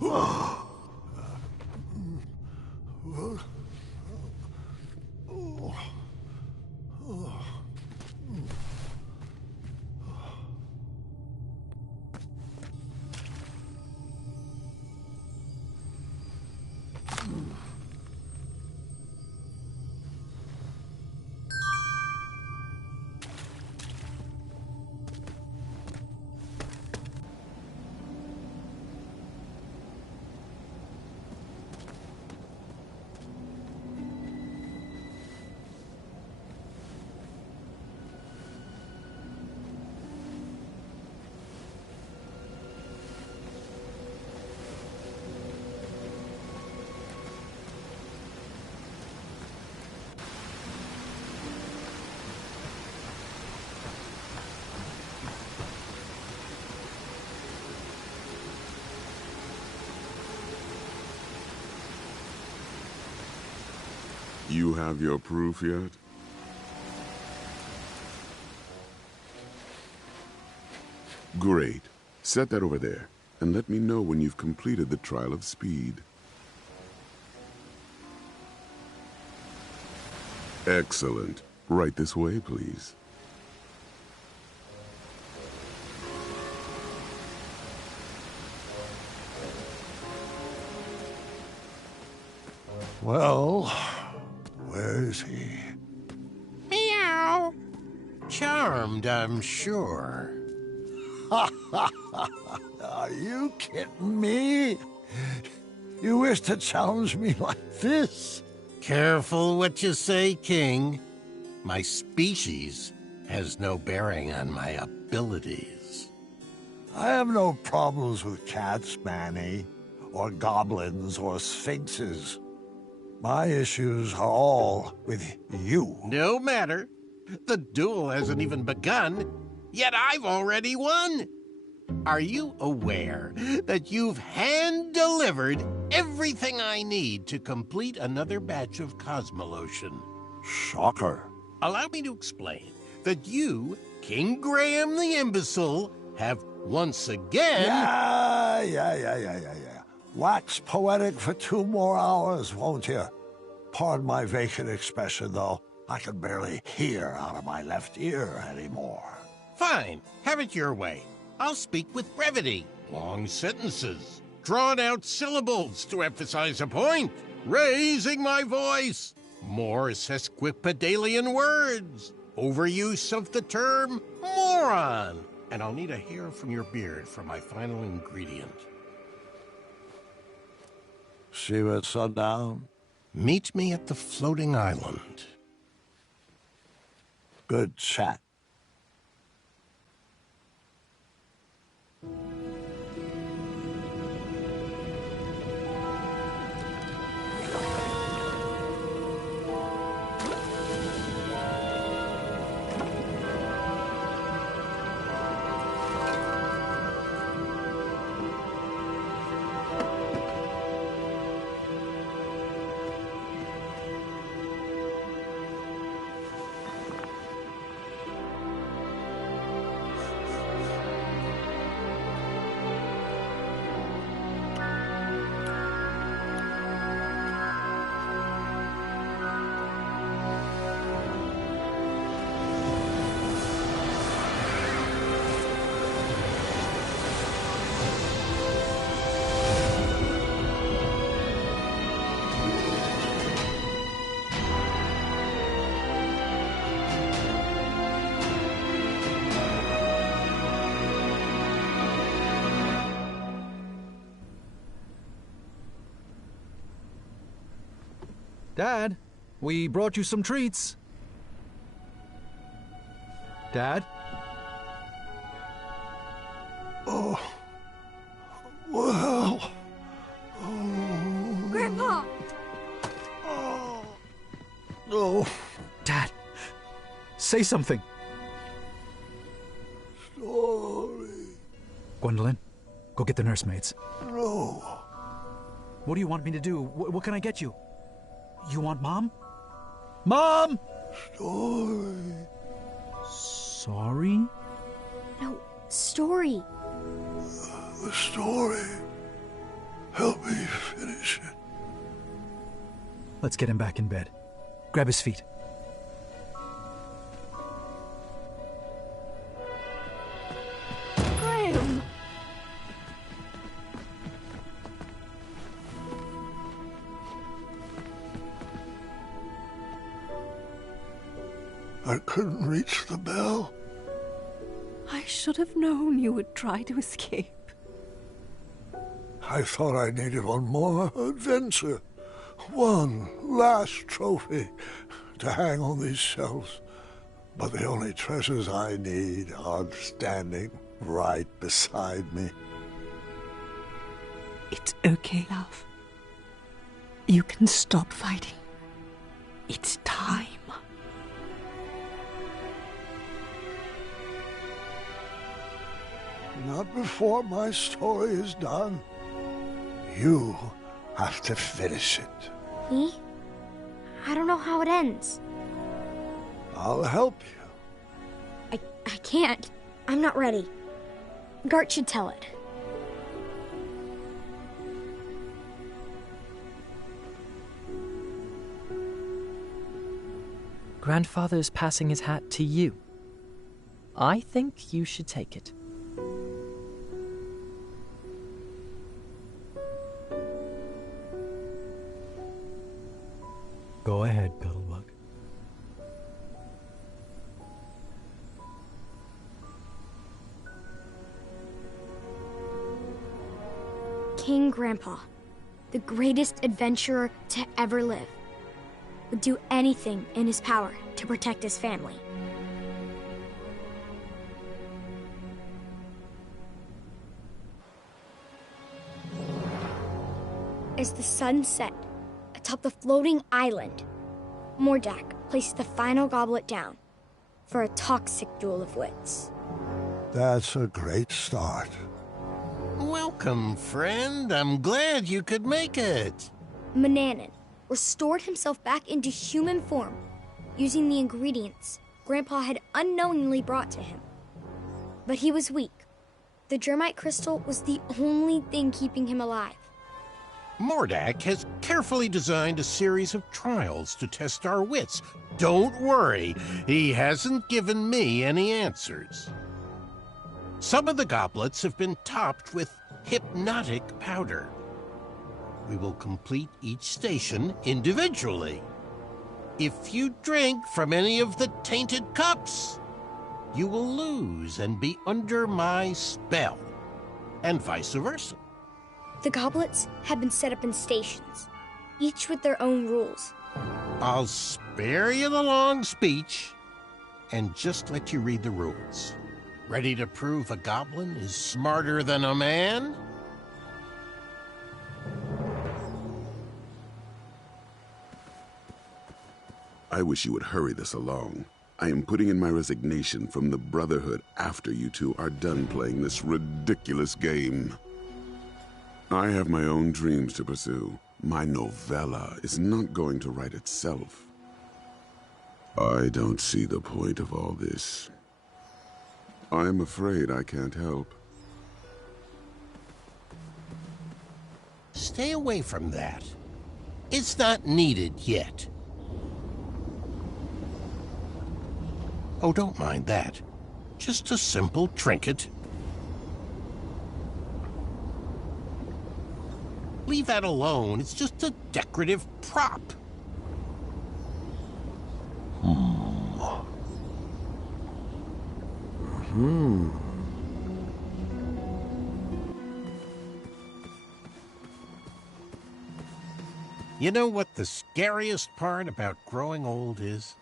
You have your proof yet? Great. Set that over there. and let me know when you've completed the trial of speed. Excellent. Right this way, please. Well, where is he? Meow. Charmed, I'm sure. Are you kidding me? You wish to challenge me like this? Careful what you say, King. My species has no bearing on my abilities. I have no problems with cats, Manny, or goblins, or sphinxes. My issues are all with you. No matter. The duel hasn't even begun, yet I've already won. Are you aware that you've hand-delivered everything I need to complete another batch of Cosmolotion? Shocker. Allow me to explain that you, King Graham the Imbecile, have once again... Yeah. Wax poetic for 2 more hours, won't you? Pardon my vacant expression, though. I can barely hear out of my left ear anymore. Fine. Have it your way. I'll speak with brevity. Long sentences. Drawn-out syllables to emphasize a point. Raising my voice. More sesquipedalian words. Overuse of the term moron. And I'll need a hair from your beard for my final ingredient. See you at sundown? Meet me at the floating island. Good chat. Dad, we brought you some treats. Dad? Oh. Well. Grandpa! No. Dad, say something. Story. Gwendolyn, go get the nursemaids. No. What do you want me to do? What can I get you? You want Mom? Mom! Story. Sorry? No, story. The story. Help me finish it. Let's get him back in bed. Grab his feet. Graham! I couldn't reach the bell. I should have known you would try to escape. I thought I needed one more adventure. One last trophy to hang on these shelves. But the only treasures I need are standing right beside me. It's okay, love. You can stop fighting. It's time. Not before my story is done. You have to finish it. Me? I don't know how it ends. I'll help you. I can't. I'm not ready. Gart should tell it. Grandfather's passing his hat to you. I think you should take it. Go ahead, Cuddlebug. King Grandpa, the greatest adventurer to ever live, would do anything in his power to protect his family. As the sun set atop the floating island, Mordak placed the final goblet down for a toxic duel of wits. That's a great start. Welcome, friend. I'm glad you could make it. Mananan restored himself back into human form using the ingredients Grandpa had unknowingly brought to him. But he was weak. The germite crystal was the only thing keeping him alive. Mordak has carefully designed a series of trials to test our wits. Don't worry, he hasn't given me any answers. Some of the goblets have been topped with hypnotic powder. We will complete each station individually. If you drink from any of the tainted cups, you will lose and be under my spell, and vice versa. The goblets had been set up in stations, each with their own rules. I'll spare you the long speech and just let you read the rules. Ready to prove a goblin is smarter than a man? I wish you would hurry this along. I am putting in my resignation from the Brotherhood after you two are done playing this ridiculous game. I have my own dreams to pursue. My novella is not going to write itself. I don't see the point of all this. I'm afraid I can't help. Stay away from that. It's not needed yet. Oh, don't mind that. Just a simple trinket. Leave that alone. It's just a decorative prop. You know what the scariest part about growing old is?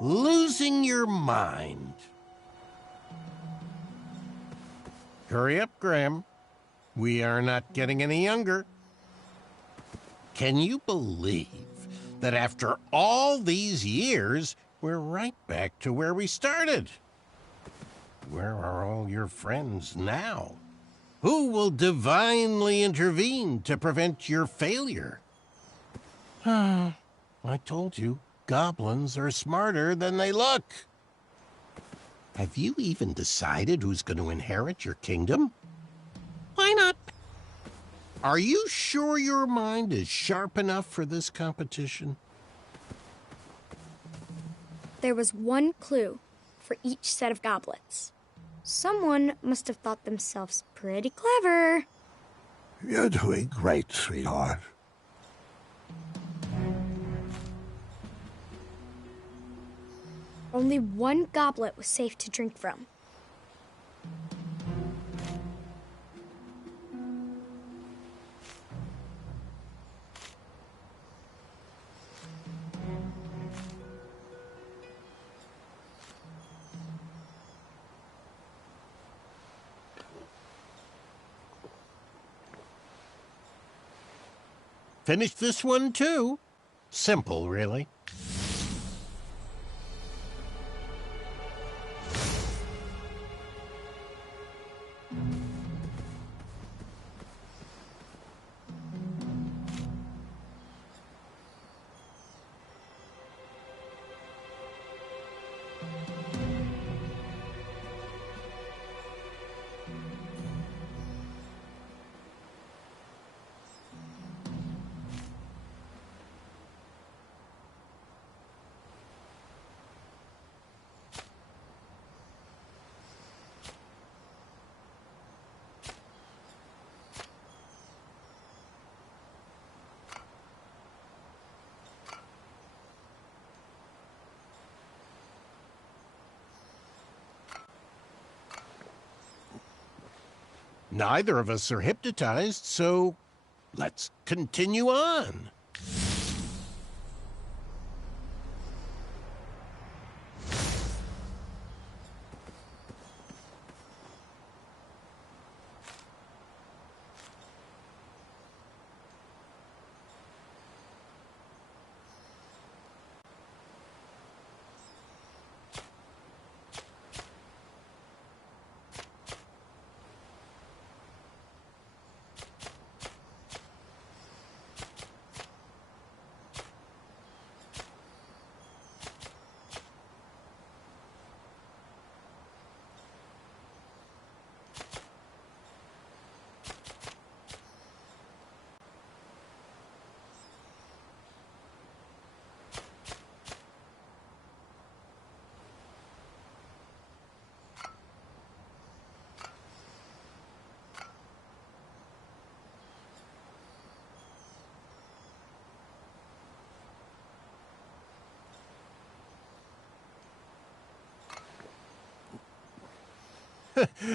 Losing your mind. Hurry up, Graham. We are not getting any younger. Can you believe that after all these years, we're right back to where we started? Where are all your friends now? Who will divinely intervene to prevent your failure? I told you, goblins are smarter than they look. Have you even decided who's going to inherit your kingdom? Why not? Are you sure your mind is sharp enough for this competition? There was one clue for each set of goblets. Someone must have thought themselves pretty clever. You're doing great, sweetheart. Only one goblet was safe to drink from. Finish this one, too. Simple, really. Neither of us are hypnotized, so let's continue on.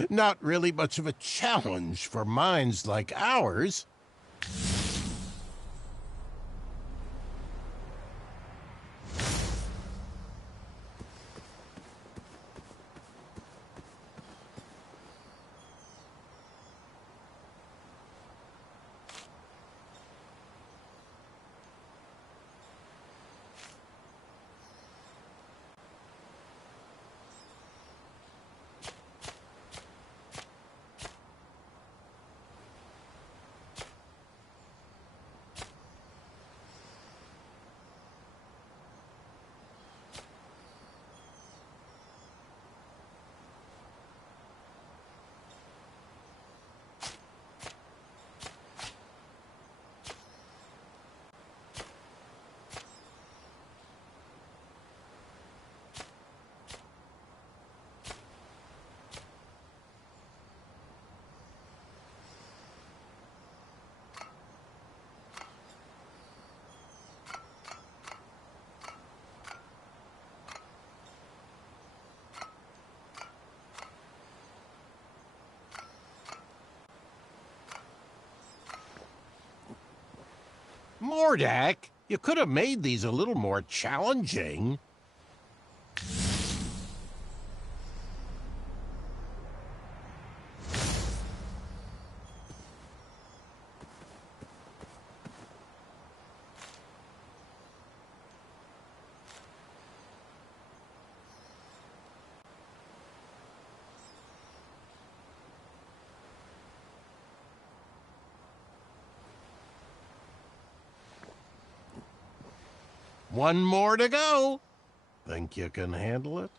Not really much of a challenge for minds like ours. Mordak, you could have made these a little more challenging. One more to go. Think you can handle it?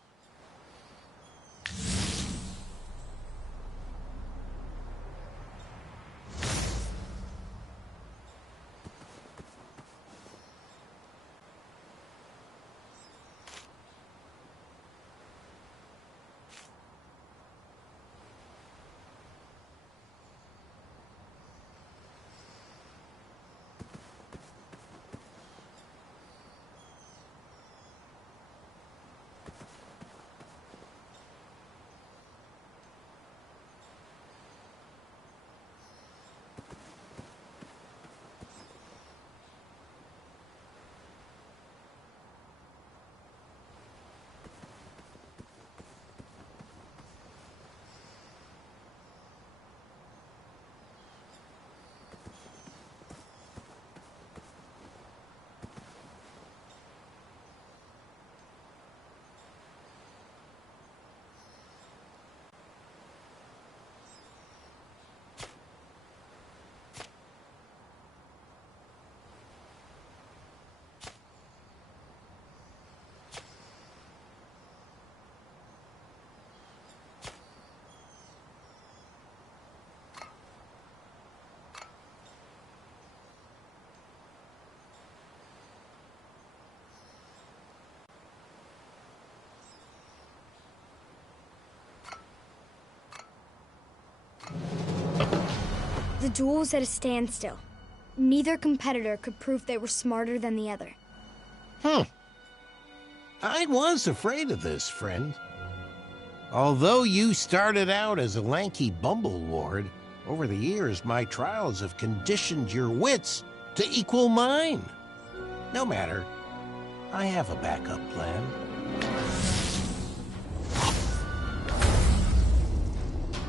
The duel was at a standstill. Neither competitor could prove they were smarter than the other. I was afraid of this, friend. Although you started out as a lanky bumble ward, Over the years, my trials have conditioned your wits to equal mine. No matter. I have a backup plan.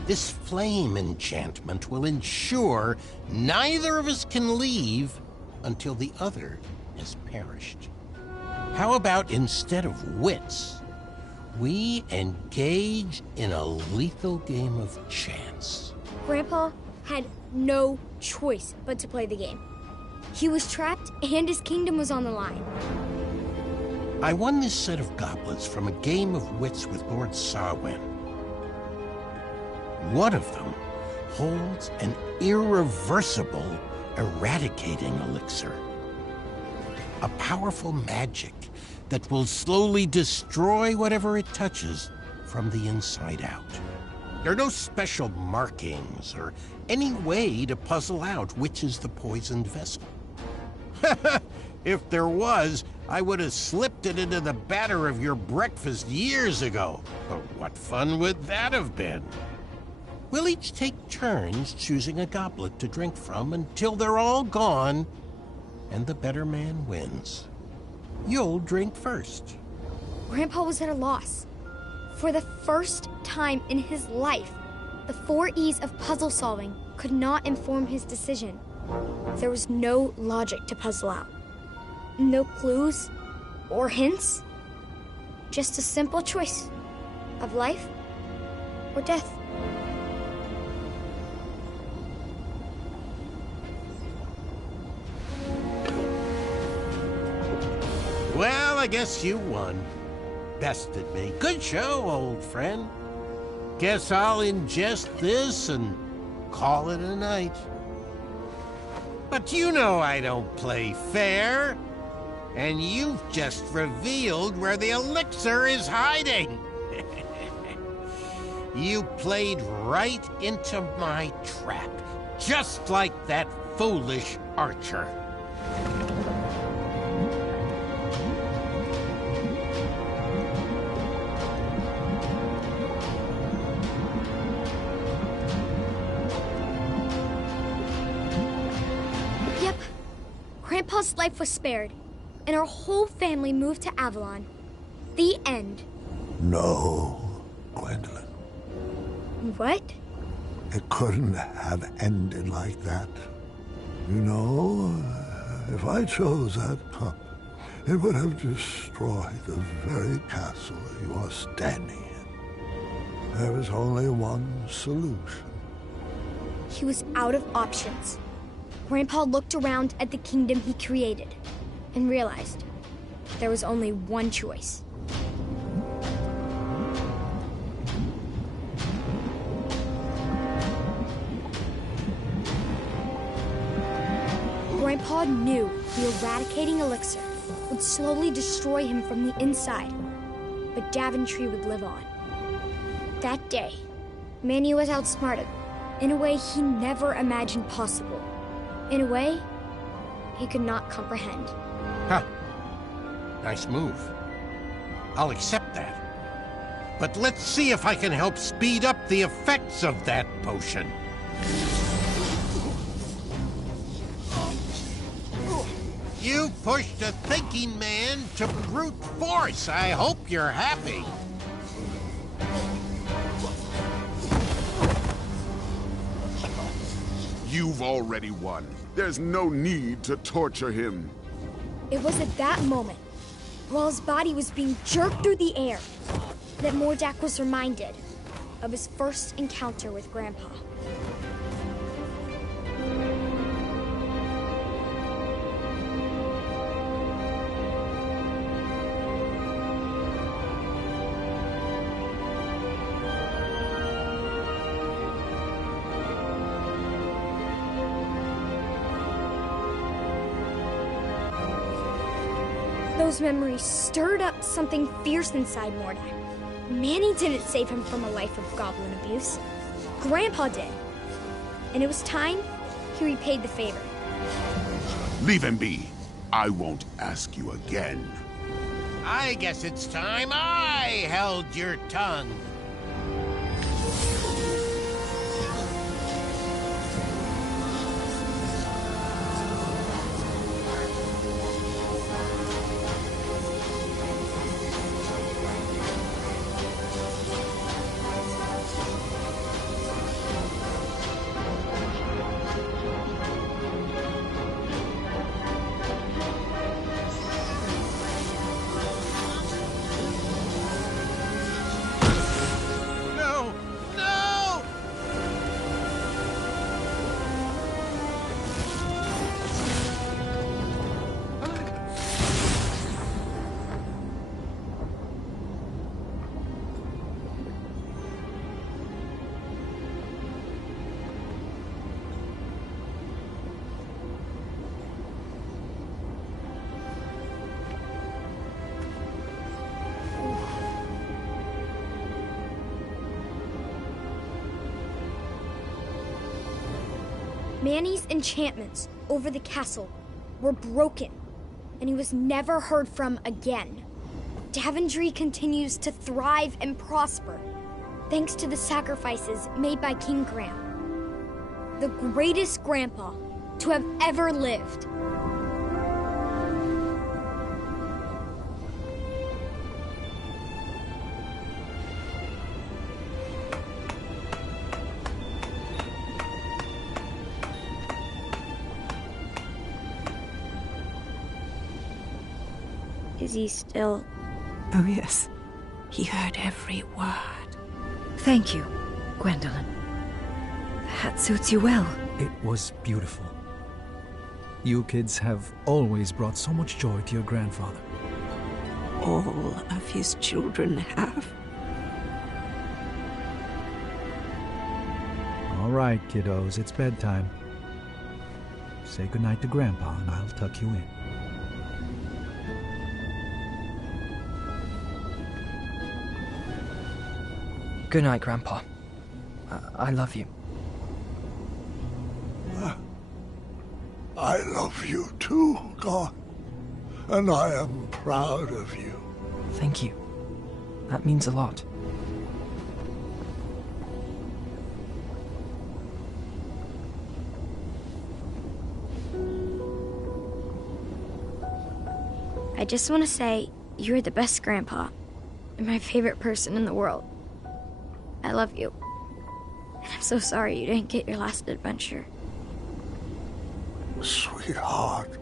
This flame enchantment will ensure neither of us can leave until the other has perished. How about instead of wits, we engage in a lethal game of chance? Grandpa had no choice but to play the game. He was trapped and his kingdom was on the line. I won this set of goblets from a game of wits with Lord Sarwen. One of them holds an irreversible eradicating elixir. A powerful magic that will slowly destroy whatever it touches from the inside out. There are no special markings or any way to puzzle out which is the poisoned vessel. If there was, I would have slipped it into the batter of your breakfast years ago. But what fun would that have been? We'll each take turns choosing a goblet to drink from until they're all gone, and the better man wins. You'll drink first. Grandpa was at a loss. For the first time in his life, the 4 E's of puzzle solving could not inform his decision. There was no logic to puzzle out. No clues or hints. Just a simple choice of life or death. Well, I guess you won. Bested me. Good show, old friend. Guess I'll ingest this and call it a night. But you know I don't play fair. And you've just revealed where the elixir is hiding. You played right into my trap, just like that foolish archer. Yep. Grandpa's life was spared, and our whole family moved to Avalon. The end. No, Gwendolyn. What? It couldn't have ended like that. You know, if I chose that cup, it would have destroyed the very castle you are standing in. There was only one solution. He was out of options. Grandpa looked around at the kingdom he created and realized there was only one choice. Grandpa knew the eradicating elixir would slowly destroy him from the inside, but Daventry would live on. That day, Manny was outsmarted in a way he never imagined possible. In a way he could not comprehend. Huh. Nice move. I'll accept that. But let's see if I can help speed up the effects of that potion. You pushed a thinking man to brute force. I hope you're happy. You've already won. There's no need to torture him. It was at that moment, while his body was being jerked through the air, that Mordak was reminded of his first encounter with Grandpa. Those memories stirred up something fierce inside Mordak. Manny didn't save him from a life of goblin abuse. Grandpa did. And it was time he repaid the favor. Leave him be. I won't ask you again. I guess it's time I held your tongue. Manny's enchantments over the castle were broken, and he was never heard from again. Daventry continues to thrive and prosper, thanks to the sacrifices made by King Graham, the greatest grandpa to have ever lived. Is he still... Oh, yes. He heard every word. Thank you, Gwendolyn. The hat suits you well. It was beautiful. You kids have always brought so much joy to your grandfather. All of his children have. All right, kiddos, it's bedtime. Say goodnight to Grandpa, and I'll tuck you in. Good night, Grandpa. I love you. I love you too, God. And I am proud of you. Thank you. That means a lot. I just want to say you're the best grandpa and my favorite person in the world. I love you. And I'm so sorry you didn't get your last adventure. Sweetheart,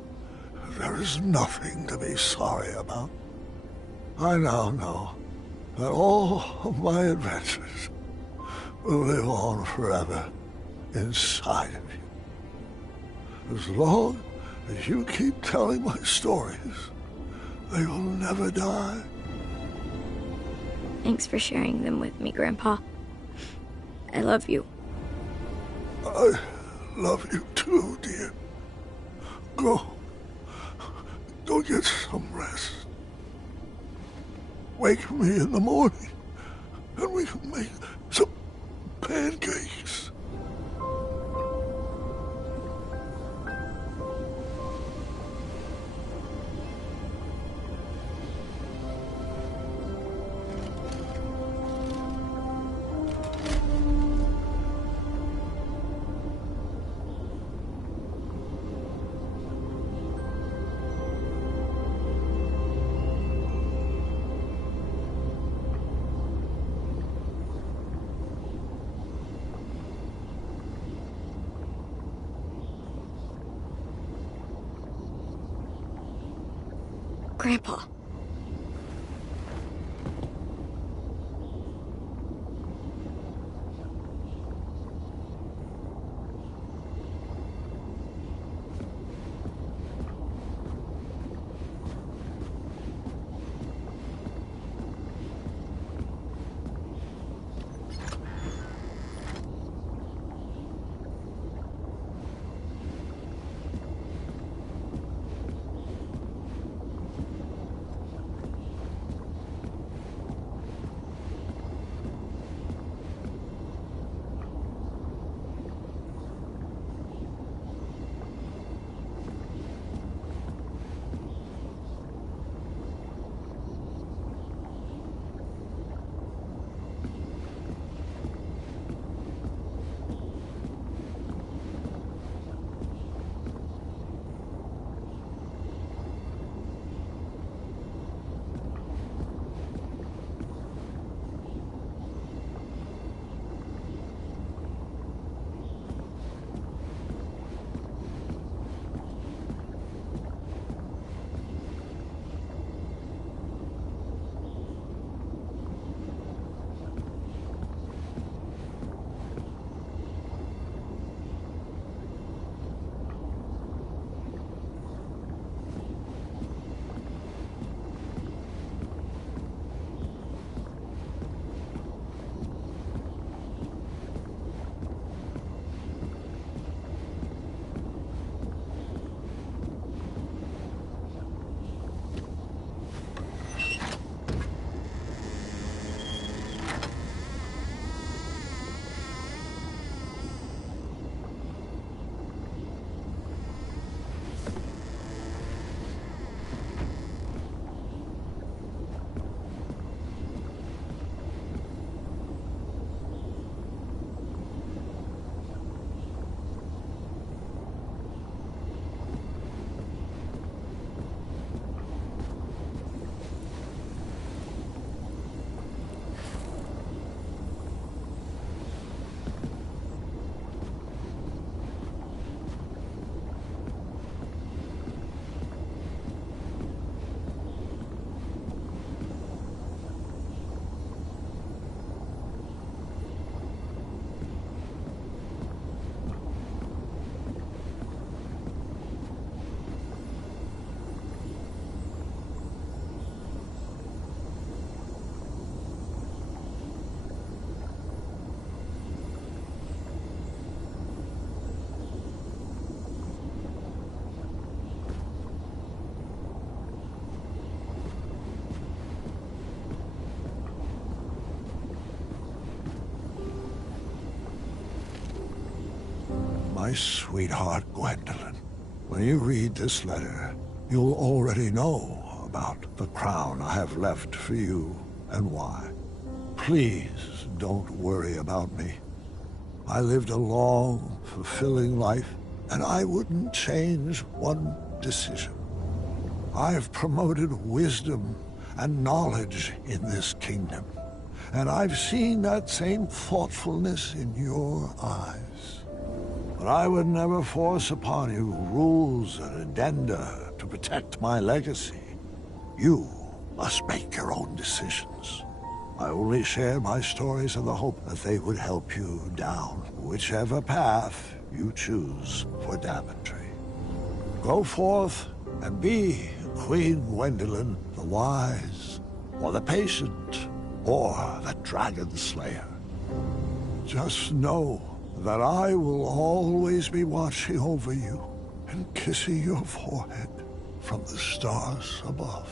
there is nothing to be sorry about. I now know that all of my adventures will live on forever inside of you. As long as you keep telling my stories, they will never die. Thanks for sharing them with me, Grandpa. I love you. I love you too, dear. Go get some rest. Wake me in the morning, and we can make some pancakes. Grandpa. my sweetheart Gwendolyn. When you read this letter, you'll already know about the crown I have left for you and why. Please don't worry about me. I lived a long, fulfilling life, and I wouldn't change one decision. I've promoted wisdom and knowledge in this kingdom, and I've seen that same thoughtfulness in your eyes. But I would never force upon you rules and addenda to protect my legacy. You must make your own decisions. I only share my stories in the hope that they would help you down whichever path you choose for Daventry. Go forth and be Queen Gwendolyn the Wise, or the Patient, or the Dragon Slayer. Just know that I will always be watching over you and kissing your forehead from the stars above.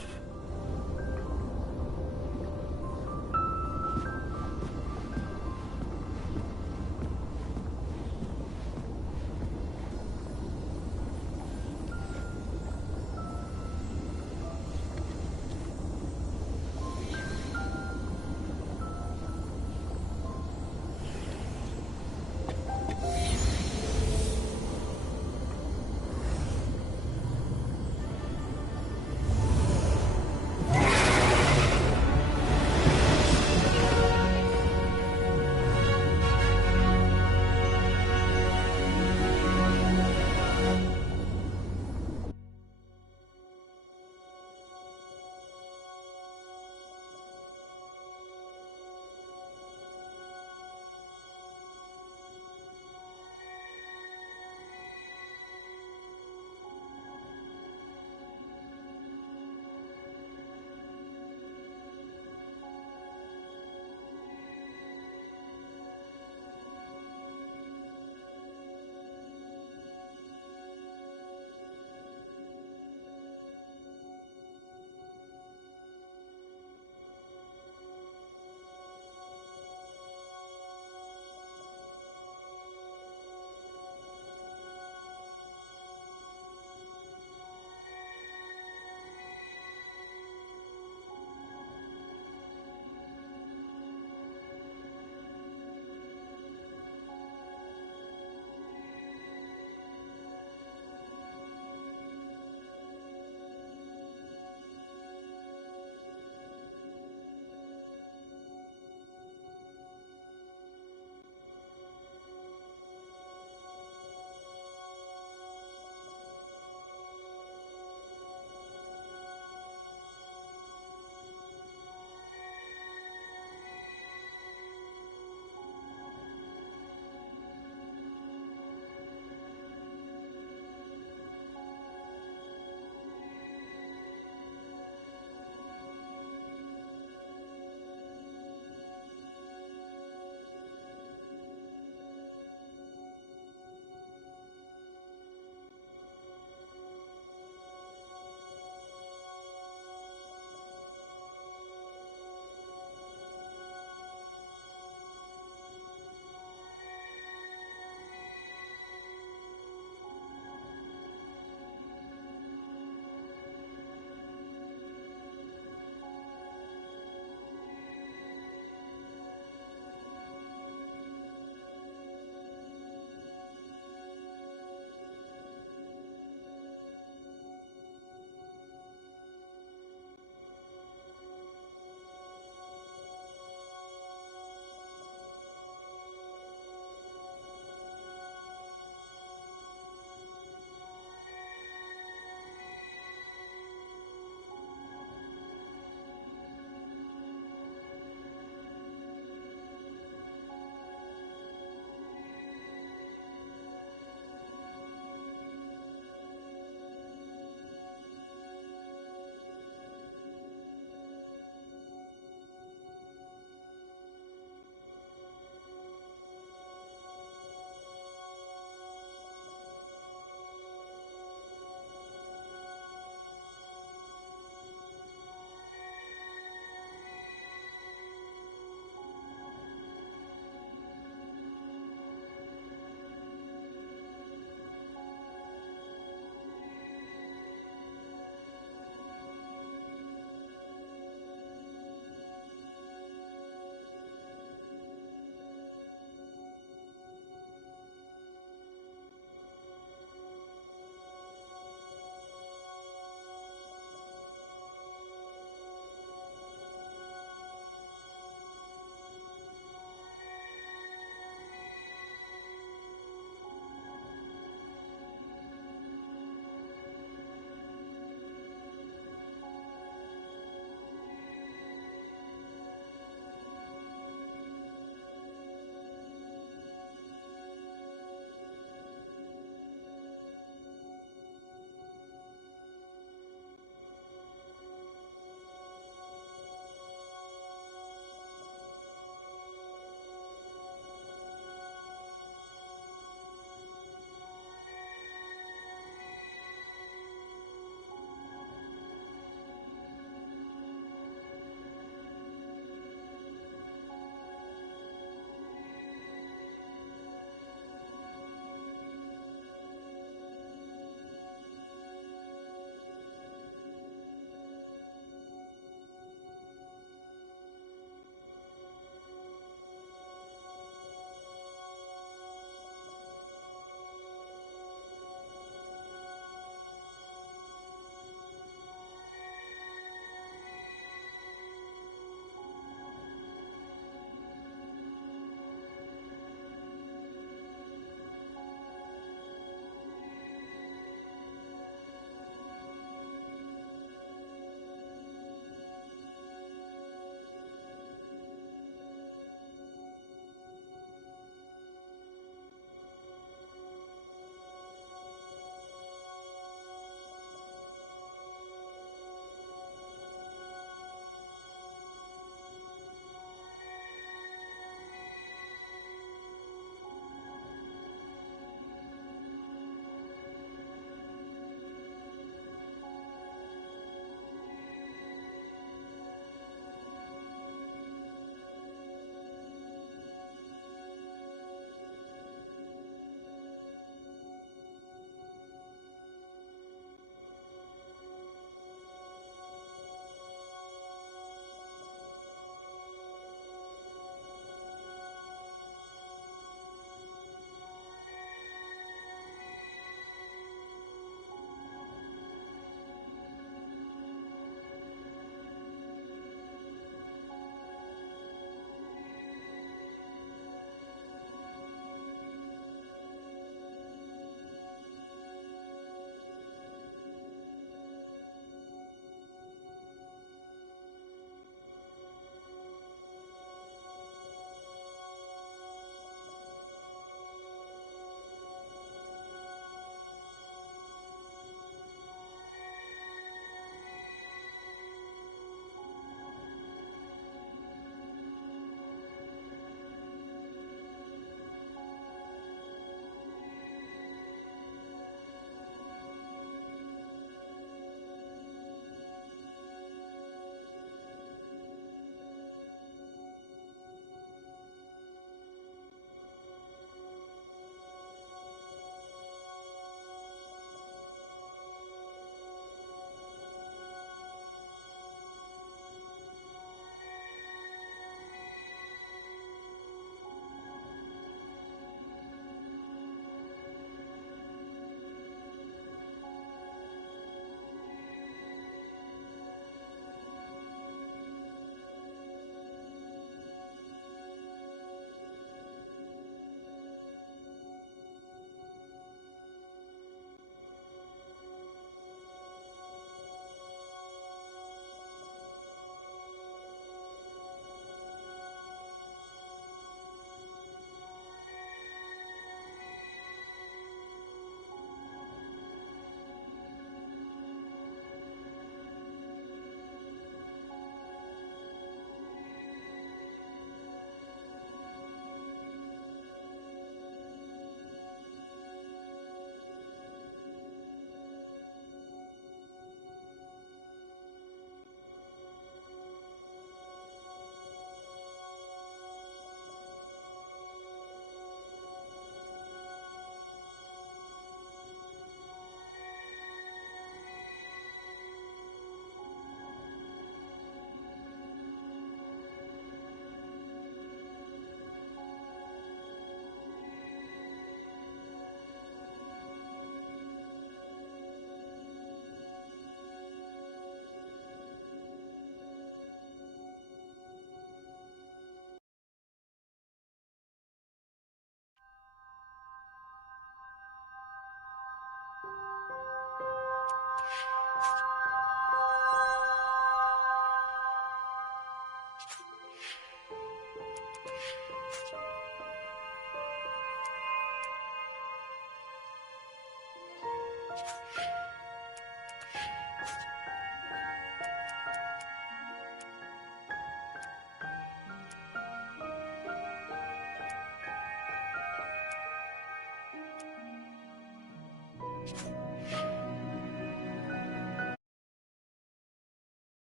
you